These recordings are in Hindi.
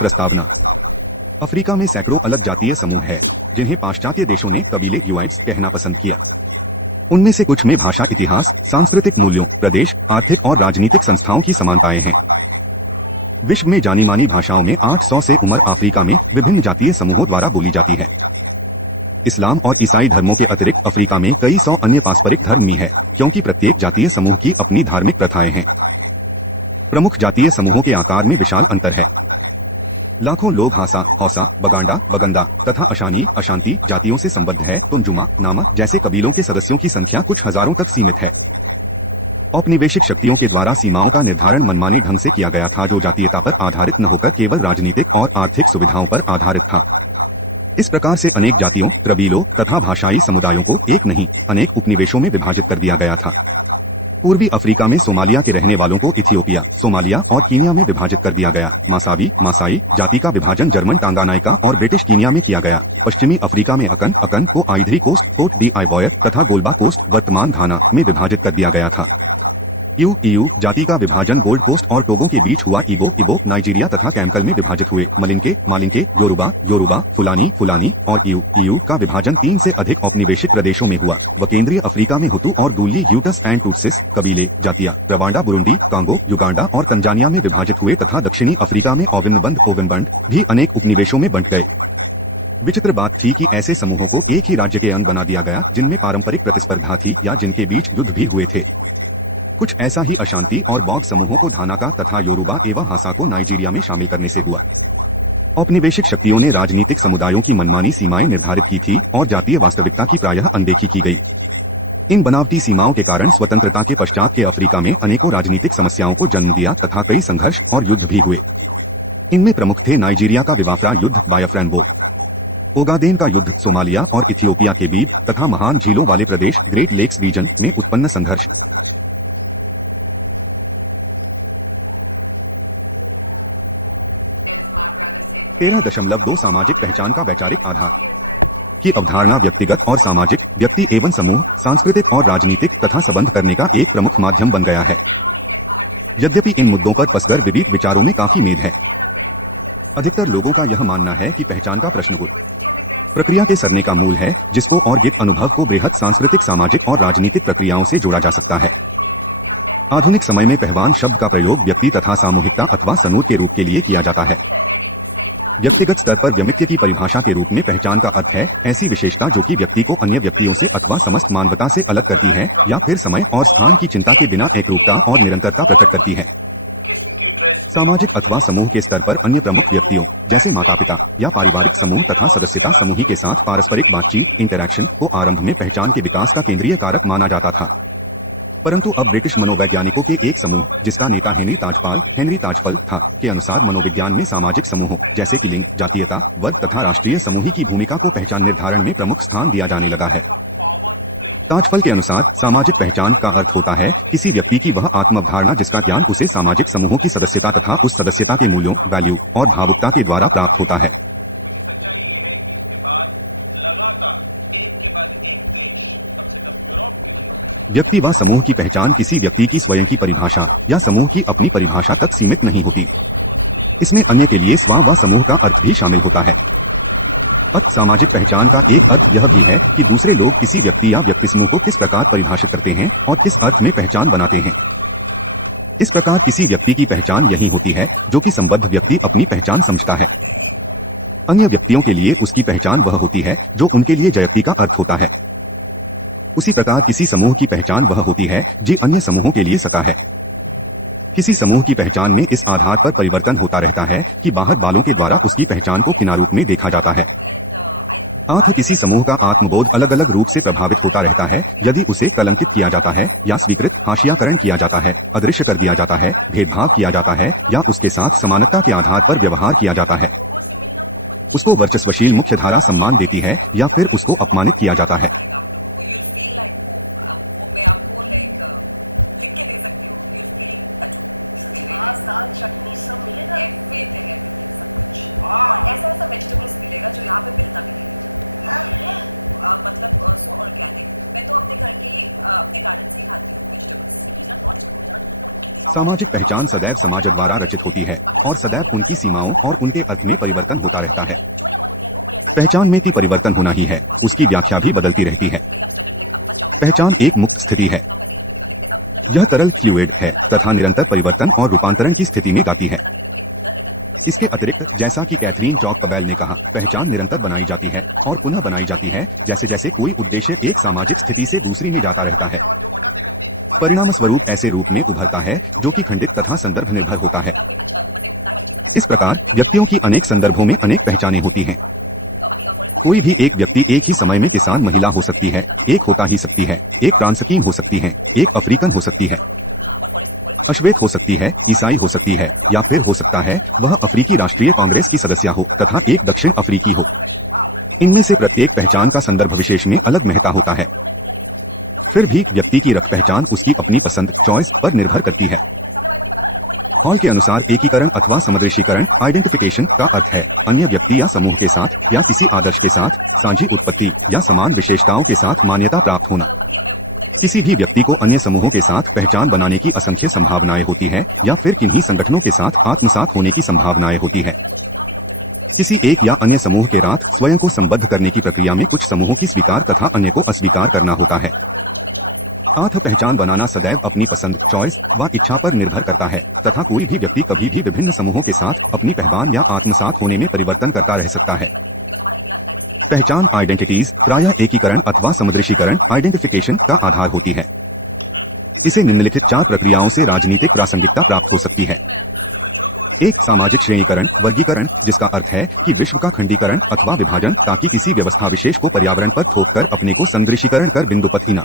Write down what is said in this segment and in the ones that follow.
प्रस्तावना। अफ्रीका में सैकड़ों अलग जातीय समूह हैं, जिन्हें पाश्चात्य देशों ने कबीले यूआइट्स कहना पसंद किया। उनमें से कुछ में भाषा, इतिहास, सांस्कृतिक मूल्यों, प्रदेश, आर्थिक और राजनीतिक संस्थाओं की समानताएं हैं। विश्व में जानी मानी भाषाओं में 800 से उमर अफ्रीका में विभिन्न जातीय समूहों द्वारा बोली जाती है। इस्लाम और ईसाई धर्मों के अतिरिक्त अफ्रीका में कई सौ अन्य पारस्परिक धर्म भी है, क्योंकि प्रत्येक जातीय समूह की अपनी धार्मिक प्रथाएं हैं। प्रमुख जातीय समूहों के आकार में विशाल अंतर है। लाखों लोग हासा, हौसा, बगांडा, बगंदा तथा अशानी, अशांति जातियों से संबद्ध है। तुंजुमा, नामा जैसे कबीलों के सदस्यों की संख्या कुछ हजारों तक सीमित है। औपनिवेशिक शक्तियों के द्वारा सीमाओं का निर्धारण मनमाने ढंग से किया गया था, जो जातीयता पर आधारित न होकर केवल राजनीतिक और आर्थिक सुविधाओं पर आधारित था। इस प्रकार से अनेक जातियों, कबीलों तथा भाषाई समुदायों को एक नहीं, अनेक उपनिवेशों में विभाजित कर दिया गया था। पूर्वी अफ्रीका में सोमालिया के रहने वालों को इथियोपिया, सोमालिया और कीनिया में विभाजित कर दिया गया। मासावी, मासाई जाति का विभाजन जर्मन टांगानाइका और ब्रिटिश कीनिया में किया गया। पश्चिमी अफ्रीका में अकन, अकन को आइवरी कोस्ट, कोट डी आइवॉयर तथा गोल्बा कोस्ट, वर्तमान घाना में विभाजित कर दिया गया था। ईयू जाति का विभाजन गोल्ड कोस्ट और टोगो के बीच हुआ। इबो, इबो नाइजीरिया तथा कैमकल में विभाजित हुए। मलिंके, मालिंके, योरुबा, योरुबा, फुलानी, फुलानी और ईयू का विभाजन 3 से अधिक औपनिवेशिक प्रदेशों में हुआ। व केंद्रीय अफ्रीका में हुतू और दूली, यूटस एंड टूटसिस कबीले, जातियां रवांडा, बुरुंडी, कांगो, युगांडा और तंजानिया में विभाजित हुए तथा दक्षिणी अफ्रीका में ओविनबंड भी अनेक उपनिवेशों में बंट गए। विचित्र बात थी कि ऐसे समूहों को एक ही राज्य के अंग बना दिया गया, जिनमें पारंपरिक प्रतिस्पर्धा थी या जिनके बीच युद्ध भी हुए थे। कुछ ऐसा ही अशांति और बॉग समूहों को धानाका तथा योरुबा एवं हासा को नाइजीरिया में शामिल करने से हुआ। औपनिवेशिक शक्तियों ने राजनीतिक समुदायों की मनमानी सीमाएं निर्धारित की थी और जातीय वास्तविकता की प्रायः अनदेखी की गई। इन बनावटी सीमाओं के कारण स्वतंत्रता के पश्चात के अफ्रीका में अनेकों राजनीतिक समस्याओं को जन्म दिया तथा कई संघर्ष और युद्ध भी हुए। इनमें प्रमुख थे नाइजीरिया का बिवाफ्रा युद्ध, बायाफ्रैन वॉर, ओगादेन का युद्ध, सोमालिया और इथियोपिया के बीच तथा महान झीलों वाले प्रदेश ग्रेट लेक्स रीजन में उत्पन्न संघर्ष। 13.2 सामाजिक पहचान का वैचारिक आधार की अवधारणा व्यक्तिगत और सामाजिक, व्यक्ति एवं समूह, सांस्कृतिक और राजनीतिक तथा संबंध करने का एक प्रमुख माध्यम बन गया है। यद्यपि इन मुद्दों पर पसगर विविध विचारों में काफी मेद है। अधिकतर लोगों का यह मानना है कि पहचान का प्रश्न प्रक्रिया के सरने का मूल है, जिसको और गित अनुभव को बृहद सांस्कृतिक, सामाजिक और राजनीतिक प्रक्रियाओं से जोड़ा जा सकता है। आधुनिक समय में पहचान शब्द का प्रयोग व्यक्ति तथा सामूहिकता अथवा समूह के रूप के लिए किया जाता है। व्यक्तिगत स्तर पर व्यमित्य की परिभाषा के रूप में पहचान का अर्थ है ऐसी विशेषता जो कि व्यक्ति को अन्य व्यक्तियों से अथवा समस्त मानवता से अलग करती है या फिर समय और स्थान की चिंता के बिना एकरूपता और निरंतरता प्रकट करती है। सामाजिक अथवा समूह के स्तर पर अन्य प्रमुख व्यक्तियों जैसे माता पिता या पारिवारिक समूह तथा सदस्यता समूह के साथ पारस्परिक बातचीत, इंटरैक्शन को आरंभ में पहचान के विकास का केंद्रीय कारक माना जाता था। परंतु अब ब्रिटिश मनोवैज्ञानिकों के एक समूह, जिसका नेता हेनरी ताजफल था, के अनुसार मनोविज्ञान में सामाजिक समूहों जैसे कि लिंग, जातीयता, वर्ग तथा राष्ट्रीय समूह की भूमिका को पहचान निर्धारण में प्रमुख स्थान दिया जाने लगा है। ताजफल के अनुसार सामाजिक पहचान का अर्थ होता है किसी व्यक्ति की वह आत्मावधारणा जिसका ज्ञान उसे सामाजिक समूहों की सदस्यता तथा उस सदस्यता के मूल्यों, वैल्यू और भावुकता के द्वारा प्राप्त होता है। व्यक्ति व समूह की पहचान किसी व्यक्ति की स्वयं की परिभाषा या समूह की अपनी परिभाषा तक सीमित नहीं होती। इसमें अन्य के लिए स्व व समूह का अर्थ भी शामिल होता है। सामाजिक पहचान का एक अर्थ यह भी है कि दूसरे लोग किसी व्यक्ति या व्यक्ति समूह को किस प्रकार परिभाषित करते हैं और किस अर्थ में पहचान बनाते हैं। इस प्रकार किसी व्यक्ति की पहचान यही होती है जो कि संबद्ध व्यक्ति अपनी पहचान समझता है। अन्य व्यक्तियों के लिए उसकी पहचान वह होती है जो उनके लिए व्यक्ति का अर्थ होता है। उसी प्रकार किसी समूह की पहचान वह होती है जो अन्य समूहों के लिए सका है। किसी समूह की पहचान में इस आधार पर परिवर्तन होता रहता है कि बाहर वालों के द्वारा उसकी पहचान को किना रूप में देखा जाता है। किसी समूह का आत्मबोध अलग अलग रूप से प्रभावित होता रहता है यदि उसे कलंकित किया जाता है या स्वीकृत, हाशियाकरण किया जाता है, अदृश्य कर दिया जाता है, भेदभाव किया जाता है या उसके साथ समानता के आधार पर व्यवहार किया जाता है। उसको वर्चस्वशील मुख्यधारा सम्मान देती है या फिर उसको अपमानित किया जाता है। सामाजिक पहचान सदैव समाज द्वारा रचित होती है और सदैव उनकी सीमाओं और उनके अर्थ में परिवर्तन होता रहता है। पहचान में परिवर्तन होना ही है, उसकी व्याख्या भी बदलती रहती है। पहचान एक मुक्त स्थिति है। यह तरल फ्लूइड है तथा निरंतर परिवर्तन और रूपांतरण की स्थिति में गाती है। इसके अतिरिक्त जैसा कि कैथरीन चॉक-पबेल ने कहा, पहचान निरंतर बनाई जाती है और पुनः बनाई जाती है जैसे जैसे कोई उद्देश्य एक सामाजिक स्थिति से दूसरी में जाता रहता है। परिणाम स्वरूप ऐसे रूप में उभरता है जो कि खंडित तथा संदर्भ निर्भर होता है। इस प्रकार व्यक्तियों की अनेक संदर्भों में अनेक पहचानें होती हैं। कोई भी एक व्यक्ति एक ही समय में किसान महिला हो सकती है, एक होता ही सकती है, एक ट्रांसकीम हो सकती है, एक अफ्रीकन हो सकती है, अश्वेत हो सकती है, ईसाई हो सकती है, या फिर हो सकता है वह अफ्रीकी राष्ट्रीय कांग्रेस की सदस्य हो तथा एक दक्षिण अफ्रीकी हो। इनमें से प्रत्येक पहचान का संदर्भ विशेष में अलग महत्व होता है। फिर भी व्यक्ति की रक्त पहचान उसकी अपनी पसंद चॉइस पर निर्भर करती है। हॉल के अनुसार एकीकरण अथवा समदृशीकरण आइडेंटिफिकेशन का अर्थ है अन्य व्यक्ति या समूह के साथ या किसी आदर्श के साथ साझी उत्पत्ति या समान विशेषताओं के साथ मान्यता प्राप्त होना। किसी भी व्यक्ति को अन्य समूहों के साथ पहचान बनाने की असंख्य संभावनाएं होती है या फिर किन्हीं संगठनों के साथ आत्मसात होने की संभावनाएं होती है। किसी एक या अन्य समूह के साथ स्वयं को संबद्ध करने की प्रक्रिया में कुछ समूहों की स्वीकार तथा अन्य को अस्वीकार करना होता है। आत्म पहचान बनाना सदैव अपनी पसंद चॉइस व इच्छा पर निर्भर करता है तथा कोई भी व्यक्ति कभी भी विभिन्न समूहों के साथ अपनी पहचान या आत्मसात होने में परिवर्तन करता रह सकता है। पहचान आइडेंटिटीज प्रायः एकीकरण अथवा समदृशीकरण आइडेंटिफिकेशन का आधार होती है। इसे निम्नलिखित 4 प्रक्रियाओं से राजनीतिक प्रासंगिकता प्राप्त हो सकती है। 1. सामाजिक श्रेणीकरण वर्गीकरण, जिसका अर्थ है कि विश्व का खंडीकरण अथवा विभाजन ताकि किसी व्यवस्था विशेष को पर्यावरण पर थोप कर अपने को संदृशीकरण कर बिंदुपथ हीना।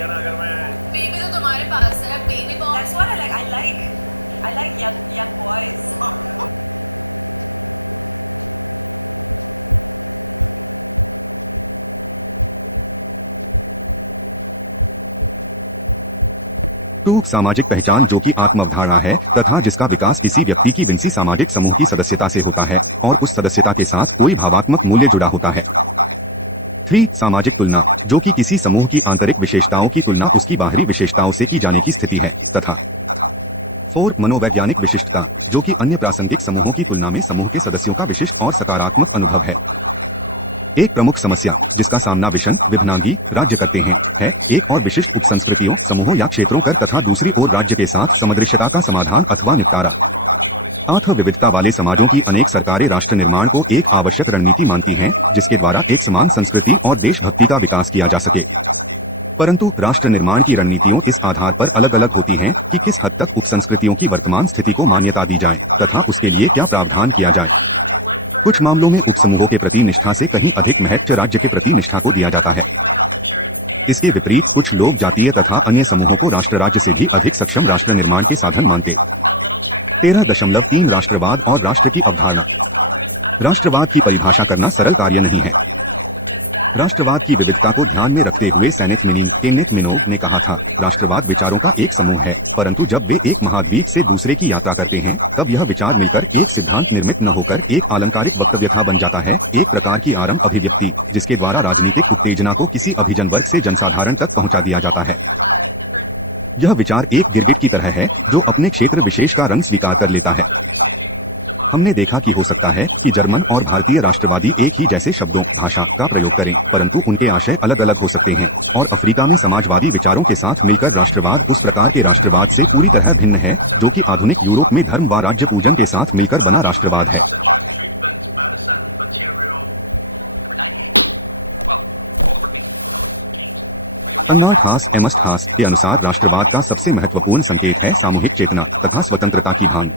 2. सामाजिक पहचान जो कि आत्म अवधारणा है तथा जिसका विकास किसी व्यक्ति की विंसी सामाजिक समूह की सदस्यता से होता है और उस सदस्यता के साथ कोई भावात्मक मूल्य जुड़ा होता है। 3. सामाजिक तुलना जो कि किसी समूह की आंतरिक विशेषताओं की तुलना उसकी बाहरी विशेषताओं से की जाने की स्थिति है तथा 4. मनोवैज्ञानिक विशिष्टता जो कि अन्य प्रासंगिक समूहों की तुलना में समूह के सदस्यों का विशिष्ट और सकारात्मक अनुभव है। एक प्रमुख समस्या जिसका सामना विषम विभनांगी राज्य करते हैं है एक और विशिष्ट उपसंस्कृतियों समूहों या क्षेत्रों कर तथा दूसरी ओर राज्य के साथ समदृश्यता का समाधान अथवा निपटारा। 8. विविधता वाले समाजों की अनेक सरकारें राष्ट्र निर्माण को एक आवश्यक रणनीति मानती हैं जिसके द्वारा एक समान संस्कृति और देशभक्ति का विकास किया जा सके, परंतु राष्ट्र निर्माण की रणनीतियों इस आधार पर अलग अलग होती हैं कि किस हद तक उपसंस्कृतियों की वर्तमान स्थिति को मान्यता दी जाए तथा उसके लिए क्या प्रावधान किया जाए। कुछ मामलों में उपसमूहों के प्रति निष्ठा से कहीं अधिक महत्व राज्य के प्रति निष्ठा को दिया जाता है। इसके विपरीत कुछ लोग जातीय तथा अन्य समूहों को राष्ट्र राज्य से भी अधिक सक्षम राष्ट्र निर्माण के साधन मानते। 13.3 राष्ट्रवाद और राष्ट्र की अवधारणा। राष्ट्रवाद की परिभाषा करना सरल कार्य नहीं है। राष्ट्रवाद की विविधता को ध्यान में रखते हुए केनेथ मिनोग ने कहा था, राष्ट्रवाद विचारों का एक समूह है, परंतु जब वे एक महाद्वीप से दूसरे की यात्रा करते हैं तब यह विचार मिलकर एक सिद्धांत निर्मित न होकर एक आलंकारिक वक्तव्यथा बन जाता है, एक प्रकार की आरंभ अभिव्यक्ति जिसके द्वारा राजनीतिक उत्तेजना को किसी अभिजन वर्ग से जनसाधारण तक पहुंचा दिया जाता है। यह विचार एक गिरगिट की तरह है जो अपने क्षेत्र विशेष का रंग स्वीकार कर लेता है। हमने देखा कि हो सकता है कि जर्मन और भारतीय राष्ट्रवादी एक ही जैसे शब्दों भाषा का प्रयोग करें, परंतु उनके आशय अलग अलग हो सकते हैं, और अफ्रीका में समाजवादी विचारों के साथ मिलकर राष्ट्रवाद उस प्रकार के राष्ट्रवाद से पूरी तरह भिन्न है जो कि आधुनिक यूरोप में धर्म व राज्य पूजन के साथ मिलकर बना राष्ट्रवाद है। अन्नार्ड हास एमस्ट हास के अनुसार राष्ट्रवाद का सबसे महत्वपूर्ण संकेत है सामूहिक चेतना तथा स्वतंत्रता की भांग।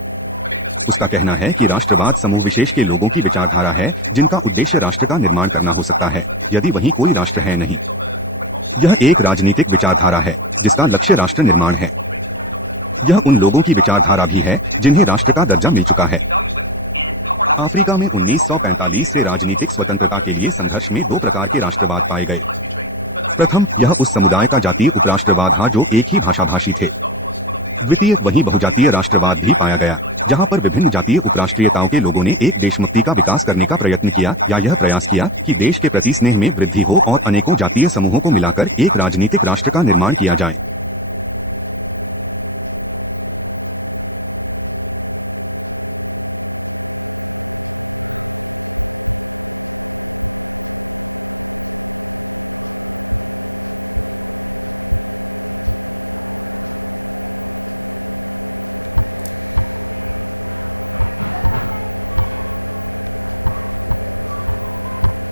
उसका कहना है कि राष्ट्रवाद समूह विशेष के लोगों की विचारधारा है जिनका उद्देश्य राष्ट्र का निर्माण करना हो सकता है यदि वहीं कोई राष्ट्र है नहीं। यह एक राजनीतिक विचारधारा है जिसका लक्ष्य राष्ट्र निर्माण है। यह उन लोगों की विचारधारा भी है जिन्हें राष्ट्र का दर्जा मिल चुका है। अफ्रीका में 1945 से राजनीतिक स्वतंत्रता के लिए संघर्ष में 2 प्रकार के राष्ट्रवाद पाए गए। प्रथम, यह उस समुदाय का जातीय उपराष्ट्रवाद था जो एक ही भाषाभाषी थे। द्वितीय, वहीं बहुजातीय राष्ट्रवाद भी पाया गया जहां पर विभिन्न जातीय उपराष्ट्रीयताओं के लोगों ने एक देशभक्ति का विकास करने का प्रयत्न किया या यह प्रयास किया कि देश के प्रति स्नेह में वृद्धि हो और अनेकों जातीय समूहों को मिलाकर एक राजनीतिक राष्ट्र का निर्माण किया जाए।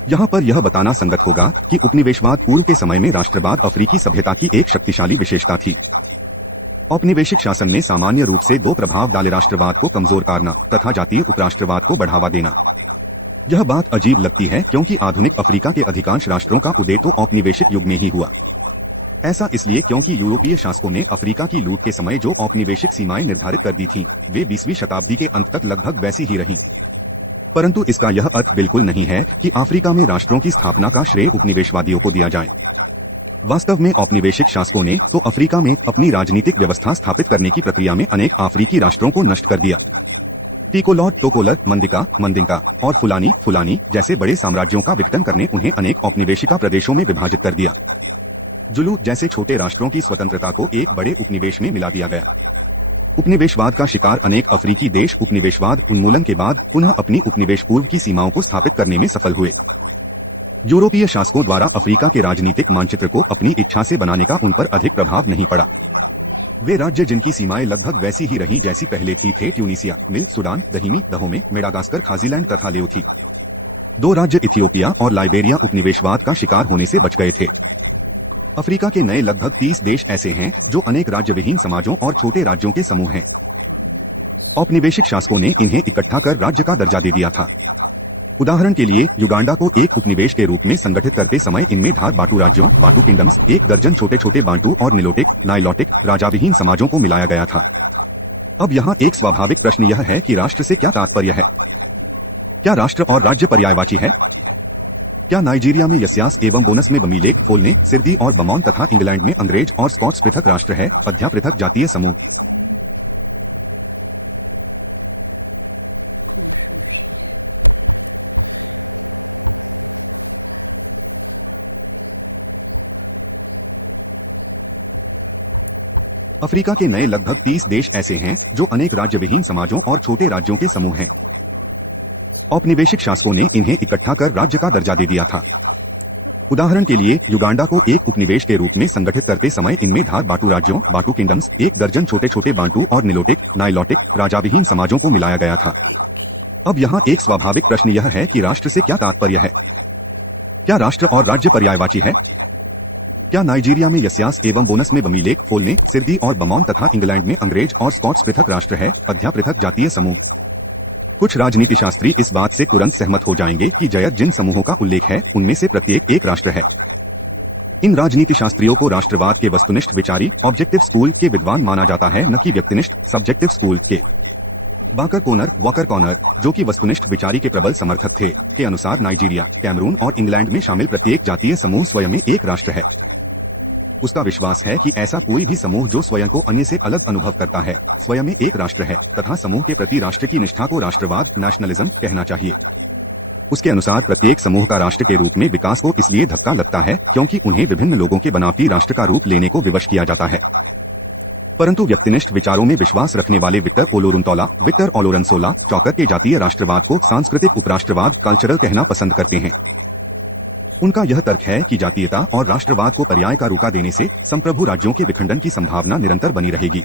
यहाँ पर यह बताना संगत होगा कि उपनिवेशवाद पूर्व के समय में राष्ट्रवाद अफ्रीकी सभ्यता की एक शक्तिशाली विशेषता थी। औपनिवेशिक शासन ने सामान्य रूप से दो प्रभाव डाले, राष्ट्रवाद को कमजोर करना तथा जातीय उपराष्ट्रवाद को बढ़ावा देना। यह बात अजीब लगती है क्योंकि आधुनिक अफ्रीका के अधिकांश राष्ट्रों का उदय तो औपनिवेशिक युग में ही हुआ। ऐसा इसलिए क्योंकि यूरोपीय शासकों ने अफ्रीका की लूट के समय जो औपनिवेशिक सीमाएं निर्धारित कर दी थीं, वे 20वीं शताब्दी के अंत तक लगभग वैसी ही रहीं। परंतु इसका यह अर्थ बिल्कुल नहीं है कि अफ्रीका में राष्ट्रों की स्थापना का श्रेय उपनिवेशवादियों को दिया जाए। वास्तव में औपनिवेशिक शासकों ने तो अफ्रीका में अपनी राजनीतिक व्यवस्था स्थापित करने की प्रक्रिया में अनेक अफ्रीकी राष्ट्रों को नष्ट कर दिया। टिकोलॉट, टोकोलर, मंदिका, मंदिंका और फुलानी जैसे बड़े साम्राज्यों का विघटन करने उन्हें अनेक औपनिवेशिका प्रदेशों में विभाजित कर दिया। जुलू जैसे छोटे राष्ट्रों की स्वतंत्रता को एक बड़े उपनिवेश में मिला दिया गया। उपनिवेशवाद का शिकार अनेक अफ्रीकी देश उपनिवेशवाद उन्मूलन के बाद पुनः अपनी उपनिवेश पूर्व की सीमाओं को स्थापित करने में सफल हुए। यूरोपीय शासकों द्वारा अफ्रीका के राजनीतिक मानचित्र को अपनी इच्छा से बनाने का उन पर अधिक प्रभाव नहीं पड़ा। वे राज्य जिनकी सीमाएं लगभग वैसी ही रहीं जैसी पहले थी थे ट्यूनीसिया, मिल, सुडान, दहोमे, मेडागास्कर, खाजीलैंड तथा लेओ थी। दो राज्य इथियोपिया और लाइबेरिया उपनिवेशवाद का शिकार होने से बच गए थे। अफ्रीका के नए लगभग 30 देश ऐसे हैं जो अनेक राज्य विहीन समाजों और छोटे राज्यों के समूह हैं। औपनिवेशिक शासकों ने इन्हें इकट्ठा कर राज्य का दर्जा दे दिया था। उदाहरण के लिए युगांडा को एक उपनिवेश के रूप में संगठित करते समय इनमें धार बाटू राज्यों, बाटू किंगडम्स, एक दर्जन छोटे छोटे बांटू और निलोटिक, नाइलोटिक, राजाविहीन समाजों को मिलाया गया था। अब यहाँ एक स्वाभाविक प्रश्न यह है कि राष्ट्र से क्या तात्पर्य है? क्या राष्ट्र और राज्य पर्यायवाची है? क्या नाइजीरिया में यस्यास एवं बोनस में बमीलेक, फोलने, सिरदी और बमौन तथा इंग्लैंड में अंग्रेज और स्कॉट्स पृथक राष्ट्र है, अध्या पृथक जातीय समूह? अफ्रीका के नए लगभग 30 देश ऐसे हैं जो अनेक राज्य विहीन समाजों और छोटे राज्यों के समूह हैं। औपनिवेशिक शासकों ने इन्हें इकट्ठा कर राज्य का दर्जा दे दिया था। उदाहरण के लिए युगांडा को एक उपनिवेश के रूप में संगठित करते समय इनमें धार बाटू राज्यों, बाटू किंगडम्स, एक दर्जन छोटे छोटे बांटू और निलोटिक, नाइलोटिक, राजाविहीन समाजों को मिलाया गया था। अब यहाँ एक स्वाभाविक प्रश्न यह है कि राष्ट्र से क्या तात्पर्य है? क्या राष्ट्र और राज्य पर्यायवाची है? क्या नाइजीरिया में यस्यास एवं बोनस में बमीलेक, फोलने, सिरदी और बमौन तथा इंग्लैंड में अंग्रेज और स्कॉट्स पृथक राष्ट्र है, अध्या पृथक जातीय समूह? कुछ राजनीतिशास्त्री इस बात से तुरंत सहमत हो जाएंगे कि जयत जिन समूहों का उल्लेख है उनमें से प्रत्येक एक राष्ट्र है। इन राजनीतिशास्त्रियों को राष्ट्रवाद के वस्तुनिष्ठ विचारी ऑब्जेक्टिव स्कूल के विद्वान माना जाता है, न कि व्यक्तिनिष्ठ सब्जेक्टिव स्कूल के। वॉकर कॉर्नर, जो कि वस्तुनिष्ठ विचारी के प्रबल समर्थक थे, के अनुसार नाइजीरिया, कैमरून और इंग्लैंड में शामिल प्रत्येक जातीय समूह स्वयं में एक राष्ट्र है। उसका विश्वास है कि ऐसा कोई भी समूह जो स्वयं को अन्य से अलग अनुभव करता है, स्वयं में एक राष्ट्र है तथा समूह के प्रति राष्ट्र की निष्ठा को राष्ट्रवाद, नेशनलिज्म कहना चाहिए। उसके अनुसार प्रत्येक समूह का राष्ट्र के रूप में विकास को इसलिए धक्का लगता है क्योंकि उन्हें विभिन्न लोगों के बनावटी राष्ट्र का रूप लेने को विवश किया जाता है। परंतु व्यक्तिनिष्ठ विचारों में विश्वास रखने वाले विक्टर ओलोरनसोला चौकर के जातीय राष्ट्रवाद को सांस्कृतिक उपराष्ट्रवाद कल्चरल कहना पसंद करते हैं। उनका यह तर्क है कि जातीयता और राष्ट्रवाद को पर्याय का रुका देने से संप्रभु राज्यों के विखंडन की संभावना निरंतर बनी रहेगी।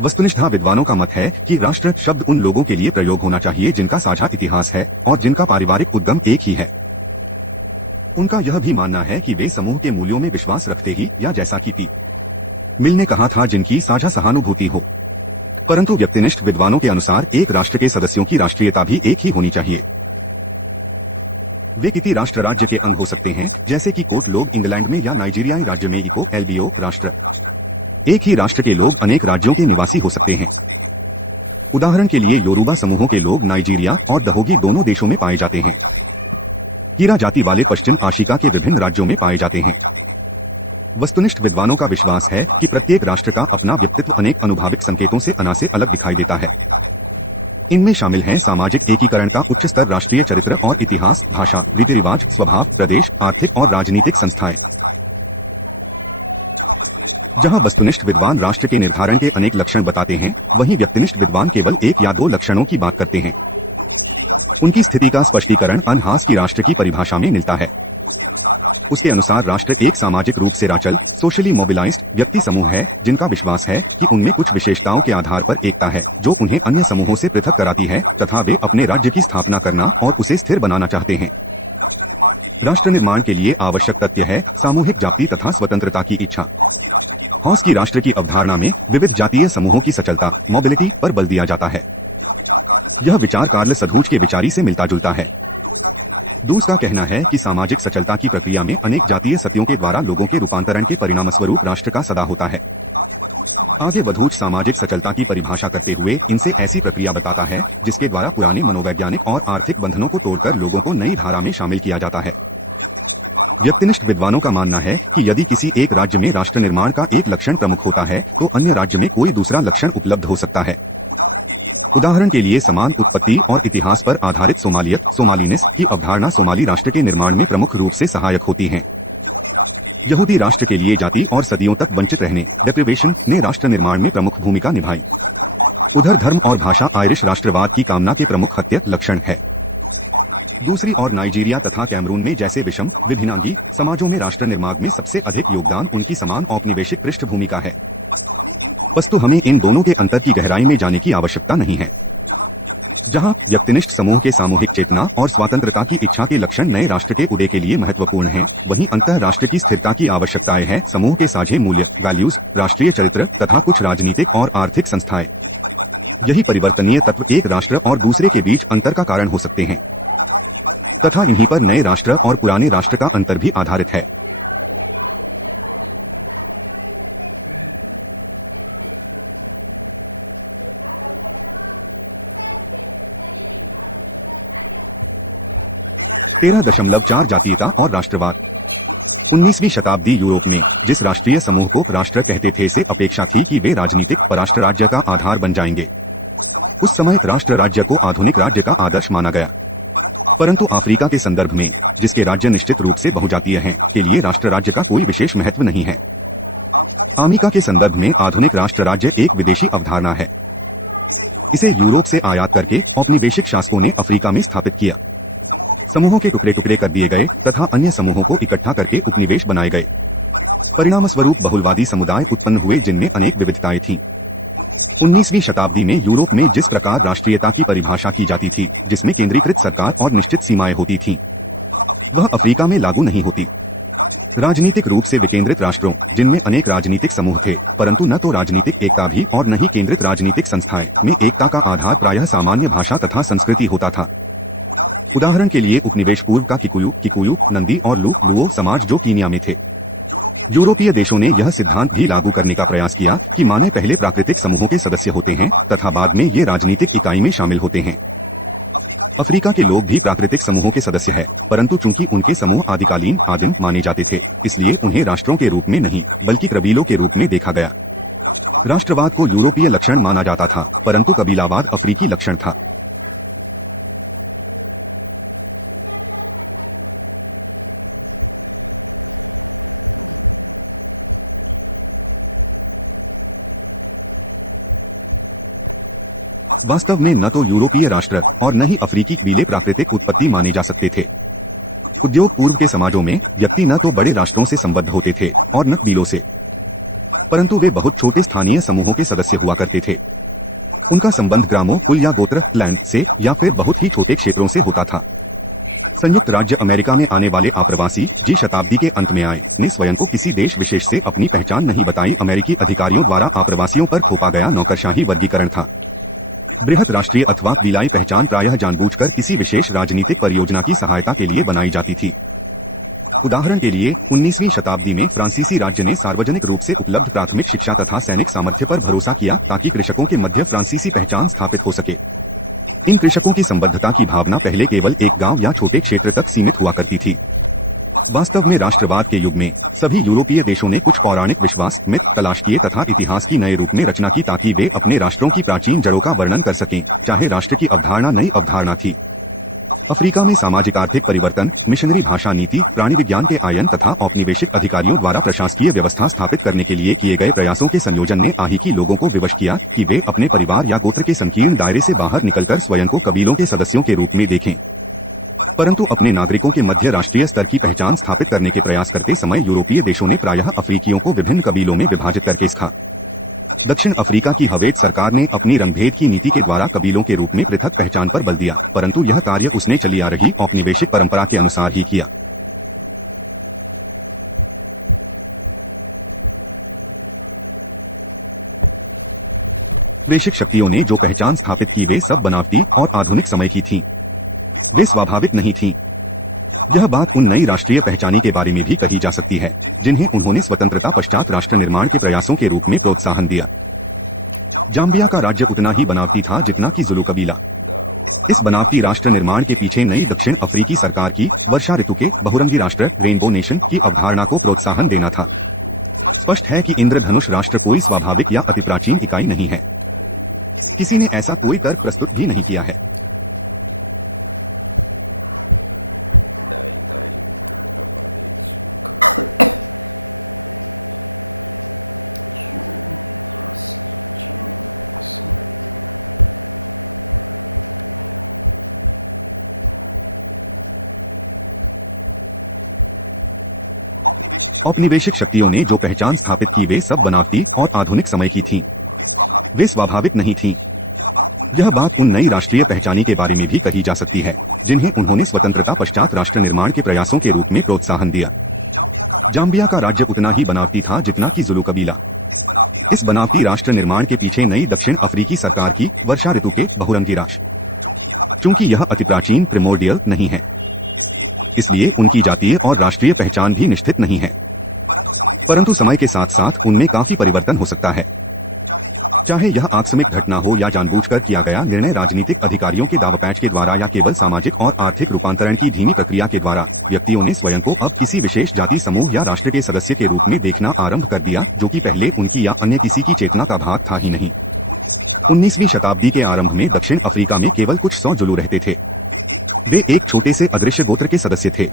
वस्तुनिष्ठ विद्वानों का मत है कि राष्ट्र शब्द उन लोगों के लिए प्रयोग होना चाहिए जिनका साझा इतिहास है और जिनका पारिवारिक उद्गम एक ही है। उनका यह भी मानना है कि वे समूह के मूल्यों में विश्वास रखते ही, या जैसा कि पी मिल ने कहा था, जिनकी साझा सहानुभूति हो। परंतु व्यक्तिनिष्ठ विद्वानों के अनुसार एक राष्ट्र के सदस्यों की राष्ट्रीयता भी एक ही होनी चाहिए। वे किसी राष्ट्र राज्य के अंग हो सकते हैं, जैसे कि कोट लोग इंग्लैंड में या नाइजीरियाई राज्य में इको एलबीओ राष्ट्र। एक ही राष्ट्र के लोग अनेक राज्यों के निवासी हो सकते हैं। उदाहरण के लिए योरूबा समूहों के लोग नाइजीरिया और दहोगी दोनों देशों में पाए जाते हैं। कीरा जाति वाले पश्चिम अफ्रीका के विभिन्न राज्यों में पाए जाते हैं। वस्तुनिष्ठ विद्वानों का विश्वास है कि प्रत्येक राष्ट्र का अपना व्यक्तित्व अनेक अनुभाविक संकेतों से अना से अलग दिखाई देता है। इनमें शामिल हैं सामाजिक एकीकरण का उच्च स्तर, राष्ट्रीय चरित्र और इतिहास, भाषा, रीति रिवाज, स्वभाव, प्रदेश, आर्थिक और राजनीतिक संस्थाएं। जहां वस्तुनिष्ठ विद्वान राष्ट्र के निर्धारण के अनेक लक्षण बताते हैं, वहीं व्यक्तिनिष्ठ विद्वान केवल एक या दो लक्षणों की बात करते हैं। उनकी स्थिति का स्पष्टीकरण अनहास की राष्ट्र की परिभाषा में मिलता है। उसके अनुसार राष्ट्र एक सामाजिक रूप से राचल सोशली मोबिलाइज्ड व्यक्ति समूह है जिनका विश्वास है कि उनमें कुछ विशेषताओं के आधार पर एकता है जो उन्हें अन्य समूहों से पृथक कराती है तथा वे अपने राज्य की स्थापना करना और उसे स्थिर बनाना चाहते हैं। राष्ट्र निर्माण के लिए आवश्यक तथ्य है सामूहिक जाति तथा स्वतंत्रता की इच्छा। हॉस की राष्ट्र की अवधारणा में विविध जातीय समूहों की सचलता मोबिलिटी पर बल दिया जाता है। यह विचार कार्ल सधूज के विचारी से मिलता जुलता है। दूस का कहना है कि सामाजिक सचलता की प्रक्रिया में अनेक जातीय सत्यों के द्वारा लोगों के रूपांतरण के परिणामस्वरूप राष्ट्र का सदा होता है। आगे वधूच सामाजिक सचलता की परिभाषा करते हुए इनसे ऐसी प्रक्रिया बताता है जिसके द्वारा पुराने मनोवैज्ञानिक और आर्थिक बंधनों को तोड़कर लोगों को नई धारा में शामिल किया जाता है। व्यक्तिनिष्ठ विद्वानों का मानना है कि यदि किसी एक राज्य में राष्ट्र निर्माण का एक लक्षण प्रमुख होता है तो अन्य राज्य में कोई दूसरा लक्षण उपलब्ध हो सकता है। उदाहरण के लिए समान उत्पत्ति और इतिहास पर आधारित सोमालियत सोमालिनेस की अवधारणा सोमाली राष्ट्र के निर्माण में प्रमुख रूप से सहायक होती है। यहूदी राष्ट्र के लिए जाति और सदियों तक वंचित रहने डेप्रिवेशन ने राष्ट्र निर्माण में प्रमुख भूमिका निभाई। उधर धर्म और भाषा आयरिश राष्ट्रवाद की कामना के प्रमुख हत्या लक्षण है। दूसरी ओर नाइजीरिया तथा कैमरून में जैसे विषम विभिन्नांगी समाजों में राष्ट्र निर्माण में सबसे अधिक योगदान उनकी समान औपनिवेशिक पृष्ठभूमि का है। वस्तु हमें इन दोनों के अंतर की गहराई में जाने की आवश्यकता नहीं है। जहां व्यक्तिनिष्ठ समूह के सामूहिक चेतना और स्वतंत्रता की इच्छा के लक्षण नए राष्ट्र के उदय के लिए महत्वपूर्ण हैं, वहीं अंतः राष्ट्र की स्थिरता की आवश्यकताएं हैं समूह के साझे मूल्य वैल्यूज राष्ट्रीय चरित्र तथा कुछ राजनीतिक और आर्थिक संस्थाएं। यही परिवर्तनीय तत्व एक राष्ट्र और दूसरे के बीच अंतर का कारण हो सकते हैं तथा इन्हीं पर नए राष्ट्र और पुराने राष्ट्र का अंतर भी आधारित है। तेरह दशमलव चार जातीयता और राष्ट्रवाद। 19वीं शताब्दी यूरोप में जिस राष्ट्रीय समूह को राष्ट्र कहते थे से अपेक्षा थी कि वे राजनीतिक पराष्ट्र राज्य का आधार बन जाएंगे। उस समय राष्ट्र राज्य को आधुनिक राज्य का आदर्श माना गया। परंतु अफ्रीका के संदर्भ में जिसके राज्य निश्चित रूप से बहुजातीय हैं, के लिए राष्ट्र राज्य का कोई विशेष महत्व नहीं है। अमेरिका के संदर्भ में आधुनिक राष्ट्र राज्य एक विदेशी अवधारणा है। इसे यूरोप से आयात करके औपनिवेशिक शासकों ने अफ्रीका में स्थापित किया। समूहों के टुकड़े टुकड़े कर दिए गए तथा अन्य समूहों को इकट्ठा करके उपनिवेश बनाए गए। परिणामस्वरूप बहुलवादी समुदाय उत्पन्न हुए जिनमें अनेक विविधताएं थीं। 19वीं शताब्दी में यूरोप में जिस प्रकार राष्ट्रीयता की परिभाषा की जाती थी, जिसमें केंद्रीकृत सरकार और निश्चित सीमाएं होती थीं, वह अफ्रीका में लागू नहीं होती। राजनीतिक रूप से विकेंद्रित राष्ट्रों जिनमें अनेक राजनीतिक समूह थे, परंतु न तो राजनीतिक एकता भी और न ही केंद्रित राजनीतिक संस्थाएं में एकता का आधार प्रायः सामान्य भाषा तथा संस्कृति होता था। उदाहरण के लिए उपनिवेश पूर्व का किकुयू नंदी और लुओ समाज जो कीनिया में थे। यूरोपीय देशों ने यह सिद्धांत भी लागू करने का प्रयास किया कि माने पहले प्राकृतिक समूहों के सदस्य होते हैं तथा बाद में ये राजनीतिक इकाई में शामिल होते हैं। अफ्रीका के लोग भी प्राकृतिक समूहों के सदस्य हैं, परंतु चूंकि उनके समूह आदिकालीन आदिम माने जाते थे, इसलिए उन्हें राष्ट्रों के रूप में नहीं बल्कि कबीलों के रूप में देखा गया। राष्ट्रवाद को यूरोपीय लक्षण माना जाता था, परंतु कबीलावाद अफ्रीकी लक्षण था। वास्तव में न तो यूरोपीय राष्ट्र और न ही अफ्रीकी कबीले प्राकृतिक उत्पत्ति माने जा सकते थे। उद्योग पूर्व के समाजों में व्यक्ति न तो बड़े राष्ट्रों से संबद्ध होते थे और न कबीलों से, परंतु वे बहुत छोटे स्थानीय समूहों के सदस्य हुआ करते थे। उनका संबंध ग्रामों कुल या गोत्र लैंड से या फिर बहुत ही छोटे क्षेत्रों से होता था। संयुक्त राज्य अमेरिका में आने वाले आप्रवासी जी शताब्दी के अंत में आए ने स्वयं को किसी देश विशेष से अपनी पहचान नहीं बताई। अमेरिकी अधिकारियों द्वारा आप्रवासियों पर थोपा गया नौकरशाही वर्गीकरण था। बृहत राष्ट्रीय अथवा कबीलाई पहचान प्रायः जानबूझकर किसी विशेष राजनीतिक परियोजना की सहायता के लिए बनाई जाती थी। उदाहरण के लिए 19वीं शताब्दी में फ्रांसीसी राज्य ने सार्वजनिक रूप से उपलब्ध प्राथमिक शिक्षा तथा सैनिक सामर्थ्य पर भरोसा किया ताकि कृषकों के मध्य फ्रांसीसी पहचान स्थापित हो सके। इन कृषकों की संबद्धता की भावना पहले केवल एक गांव या छोटे क्षेत्र तक सीमित हुआ करती थी। वास्तव में राष्ट्रवाद के युग में सभी यूरोपीय देशों ने कुछ पौराणिक विश्वास मिथ तलाश किए तथा इतिहास की नए रूप में रचना की ताकि वे अपने राष्ट्रों की प्राचीन जड़ों का वर्णन कर सकें, चाहे राष्ट्र की अवधारणा नई अवधारणा थी। अफ्रीका में सामाजिक आर्थिक परिवर्तन, मिशनरी भाषा नीति, प्राणी विज्ञान के आयन तथा औपनिवेशिक अधिकारियों द्वारा प्रशासकीय व्यवस्था स्थापित करने के लिए किए गए प्रयासों के संयोजन ने आहिकी लोगों को विवश किया कि वे अपने परिवार या गोत्र के संकीर्ण दायरे से बाहर निकलकर स्वयं को कबीलों के सदस्यों के रूप में देखें। परंतु अपने नागरिकों के मध्य राष्ट्रीय स्तर की पहचान स्थापित करने के प्रयास करते समय यूरोपीय देशों ने प्रायः अफ्रीकियों को विभिन्न कबीलों में विभाजित करके इसका दक्षिण अफ्रीका की हवेत सरकार ने अपनी रंगभेद की नीति के द्वारा कबीलों के रूप में पृथक पहचान पर बल दिया, परंतु यह कार्य उसने चली आ रही औपनिवेशिक परंपरा के अनुसार ही किया। वैश्विक शक्तियों ने जो पहचान स्थापित की वे सब बनावटी और आधुनिक समय की थीं। वे स्वाभाविक नहीं थीं। यह बात उन नई राष्ट्रीय पहचानी के बारे में भी कही जा सकती है जिन्हें उन्होंने स्वतंत्रता पश्चात राष्ट्र निर्माण के प्रयासों के रूप में प्रोत्साहन दिया। जाम्बिया का राज्य उतना ही बनावटी था जितना कि जुलू कबीला। इस बनावटी राष्ट्र निर्माण के पीछे नई दक्षिण अफ्रीकी सरकार की वर्षा ऋतु के बहुरंगी राष्ट्र रेनबो नेशन की अवधारणा को प्रोत्साहन देना था। स्पष्ट है कि इंद्रधनुष राष्ट्र कोई स्वाभाविक या अतिप्राचीन इकाई नहीं है। किसी ने ऐसा कोई तर्क प्रस्तुत भी नहीं किया है। औपनिवेशिक शक्तियों ने जो पहचान स्थापित की वे सब बनावटी और आधुनिक समय की थीं। वे स्वाभाविक नहीं थीं। यह बात उन नई राष्ट्रीय पहचानी के बारे में भी कही जा सकती है जिन्हें उन्होंने स्वतंत्रता पश्चात राष्ट्र निर्माण के प्रयासों के रूप में प्रोत्साहन दिया। जाम्बिया का राज्य उतना ही बनावटी था जितना कि जुलू कबीला। इस बनावटी राष्ट्र निर्माण के पीछे नई दक्षिण अफ्रीकी सरकार की वर्षा ऋतु के बहुरंगी राष्ट्र, चूंकि यह अतिप्राचीन प्रिमोर्डियल नहीं है, इसलिए उनकी जातीय और राष्ट्रीय पहचान भी निश्चित नहीं है। परंतु समय के साथ साथ उनमें काफी परिवर्तन हो सकता है। चाहे यह आकस्मिक घटना हो या जानबूझकर किया गया निर्णय राजनीतिक अधिकारियों के दावपैच के द्वारा या केवल सामाजिक और आर्थिक रूपांतरण की धीमी प्रक्रिया के द्वारा, व्यक्तियों ने स्वयं को अब किसी विशेष जाति समूह या राष्ट्र के सदस्य के रूप में देखना आरंभ कर दिया जो कि पहले उनकी या अन्य किसी की चेतना का भाग था ही नहीं। 19वीं शताब्दी के आरंभ में दक्षिण अफ्रीका में केवल कुछ 100 जुलू रहते थे। वे एक छोटे से अदृश्य गोत्र के सदस्य थे।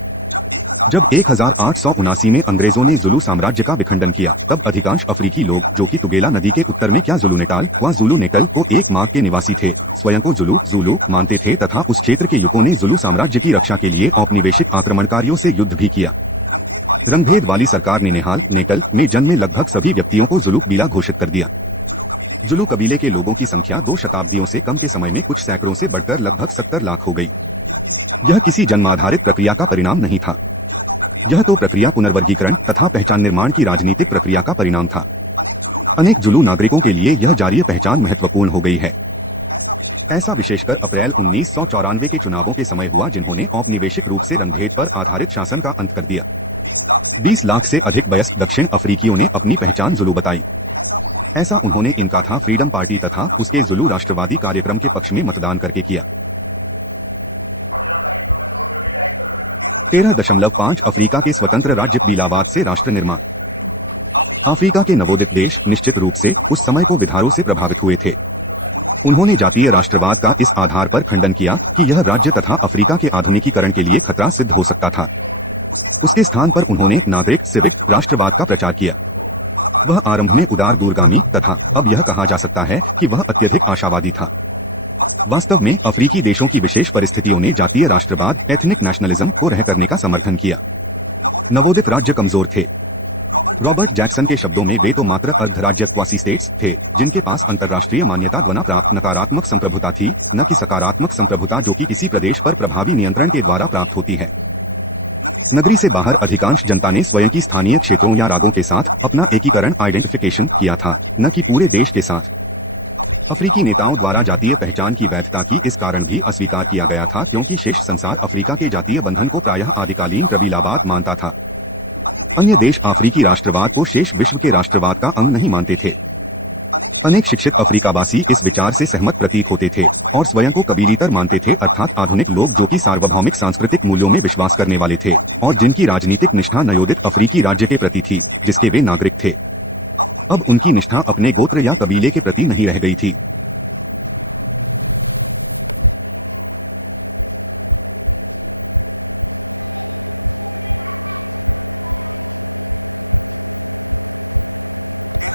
जब 1879 में अंग्रेजों ने जुलू साम्राज्य का विखंडन किया, तब अधिकांश अफ्रीकी लोग जो कि तुगेला नदी के उत्तर में क्या जुलू नेटाल व जुलू नेटल को एक मार्ग के निवासी थे, स्वयं को जुलू मानते थे तथा उस क्षेत्र के युकों ने जुलू साम्राज्य की रक्षा के लिए औपनिवेशिक आक्रमणकारियों से युद्ध भी किया। रंगभेद वाली सरकार ने नेहाल नेटल में जन्मे लगभग सभी व्यक्तियों को जुलू कबीला घोषित कर दिया। जुलू कबीले के लोगों की संख्या 2 शताब्दियों से कम के समय में कुछ सैकड़ों से बढ़कर लगभग 70 लाख हो गई। यह किसी जन्माधारित प्रक्रिया का परिणाम नहीं था। यह तो प्रक्रिया पुनर्वर्गीकरण तथा पहचान निर्माण की राजनीतिक प्रक्रिया का परिणाम था। अनेक जुलू नागरिकों के लिए यह जारीय पहचान महत्वपूर्ण हो गई है। ऐसा विशेषकर अप्रैल 1994 के चुनावों के समय हुआ जिन्होंने औपनिवेशिक रूप से रंगभेद पर आधारित शासन का अंत कर दिया। 20 लाख से अधिक वयस्क दक्षिण अफ्रीकियों ने अपनी पहचान जुलू बताई। ऐसा उन्होंने इनका था फ्रीडम पार्टी तथा उसके जुलू राष्ट्रवादी कार्यक्रम के पक्ष में मतदान करके किया। 13.5 अफ्रीका के स्वतंत्र राज्य कबीलावाद से राष्ट्र निर्माण। अफ्रीका के नवोदित देश निश्चित रूप से उस समय को विधारों से प्रभावित हुए थे। उन्होंने जातीय राष्ट्रवाद का इस आधार पर खंडन किया कि यह राज्य तथा अफ्रीका के आधुनिकीकरण के लिए खतरा सिद्ध हो सकता था। उसके स्थान पर उन्होंने नागरिक सिविक राष्ट्रवाद का प्रचार किया। वह आरंभ में उदार दूरगामी तथा अब यह कहा जा सकता है कि वह अत्यधिक आशावादी था। वास्तव में अफ्रीकी देशों की विशेष परिस्थितियों ने जातीय राष्ट्रवाद एथनिक नेशनलिज्म को रह करने का समर्थन किया। नवोदित राज्य कमजोर थे। रॉबर्ट जैक्सन के शब्दों में वे तो मात्र अर्धराज्य क्वासी स्टेट्स थे जिनके पास अंतर्राष्ट्रीय मान्यता द्वारा प्राप्त नकारात्मक संप्रभुता थी, न कि सकारात्मक संप्रभुता जो कि किसी प्रदेश पर प्रभावी नियंत्रण के द्वारा प्राप्त होती है। नगरी से बाहर अधिकांश जनता ने स्वयं की स्थानीय क्षेत्रों या रागों के साथ अपना एकीकरण आइडेंटिफिकेशन किया था, न कि पूरे देश के साथ। अफ्रीकी नेताओं द्वारा जातीय पहचान की वैधता की इस कारण भी अस्वीकार किया गया था क्योंकि शेष संसार अफ्रीका के जातीय बंधन को प्रायः आदिकालीन कबीलावाद मानता था। अन्य देश अफ्रीकी राष्ट्रवाद को शेष विश्व के राष्ट्रवाद का अंग नहीं मानते थे। अनेक शिक्षित अफ्रीकावासी इस विचार से सहमत प्रतीक होते थे और स्वयं को कबीलेतर मानते थे, अर्थात आधुनिक लोग जो कि सार्वभौमिक सांस्कृतिक मूल्यों में विश्वास करने वाले थे और जिनकी राजनीतिक निष्ठा नवोदित अफ्रीकी राज्य के प्रति थी जिसके वे नागरिक थे। अब उनकी निष्ठा अपने गोत्र या कबीले के प्रति नहीं रह गई थी।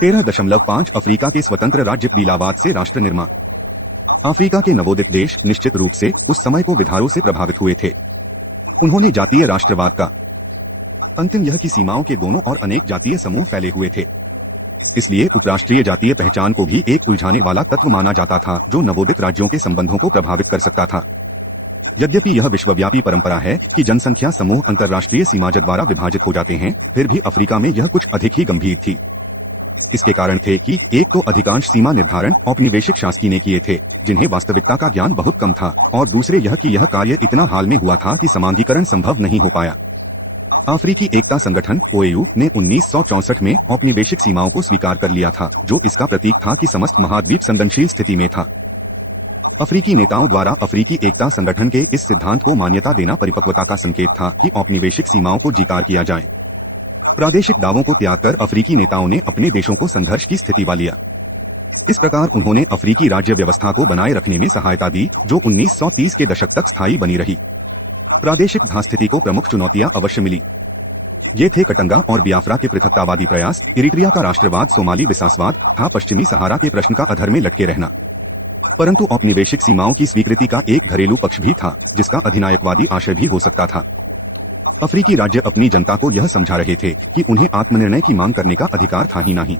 तेरह दशमलव 5 अफ्रीका के स्वतंत्र राज्य कबीलावाद से राष्ट्र निर्माण। अफ्रीका के नवोदित देश निश्चित रूप से उस समय को विधारों से प्रभावित हुए थे। उन्होंने जातीय राष्ट्रवाद का अंतिम यह कि सीमाओं के दोनों ओर अनेक जातीय समूह फैले हुए थे। इसलिए उपराष्ट्रीय जातीय पहचान को भी एक उलझाने वाला तत्व माना जाता था जो नवोदित राज्यों के संबंधों को प्रभावित कर सकता था। यद्यपि यह विश्वव्यापी परंपरा है कि जनसंख्या समूह अंतर्राष्ट्रीय सीमाज द्वारा विभाजित हो जाते हैं, फिर भी अफ्रीका में यह कुछ अधिक ही गंभीर थी। इसके कारण थे कि एक तो अधिकांश सीमा निर्धारण औपनिवेशिक शासकी ने किए थे, जिन्हें वास्तविकता का ज्ञान बहुत कम था, और दूसरे यह कि यह कार्य इतना हाल में हुआ था कि समांगीकरण संभव नहीं हो पाया। अफ्रीकी एकता संगठन OAU ने 1964 में औपनिवेशिक सीमाओं को स्वीकार कर लिया था, जो इसका प्रतीक था कि समस्त महाद्वीप संवेदनशील स्थिति में था। अफ्रीकी नेताओं द्वारा अफ्रीकी एकता संगठन के इस सिद्धांत को मान्यता देना परिपक्वता का संकेत था कि औपनिवेशिक सीमाओं को जिकार किया जाए। प्रादेशिक दावों को त्याग कर अफ्रीकी नेताओं ने अपने देशों को संघर्ष की स्थिति वा लिया। इस प्रकार उन्होंने अफ्रीकी राज्य व्यवस्था को बनाए रखने में सहायता दी, जो 1930 के दशक तक स्थायी बनी रही। प्रादेशिक स्थिति को प्रमुख चुनौतियां अवश्य मिली। ये थे कटंगा और बियाफ्रा के पृथकतावादी प्रयास, इरिट्रिया का राष्ट्रवाद, सोमाली विकासवाद था, पश्चिमी सहारा के प्रश्न का अधर में लटके रहना। परंतु औपनिवेशिक सीमाओं की स्वीकृति का एक घरेलू पक्ष भी था, जिसका अधिनायकवादी आशय भी हो सकता था। अफ्रीकी राज्य अपनी जनता को यह समझा रहे थे कि उन्हें आत्मनिर्णय की मांग करने का अधिकार था ही नहीं।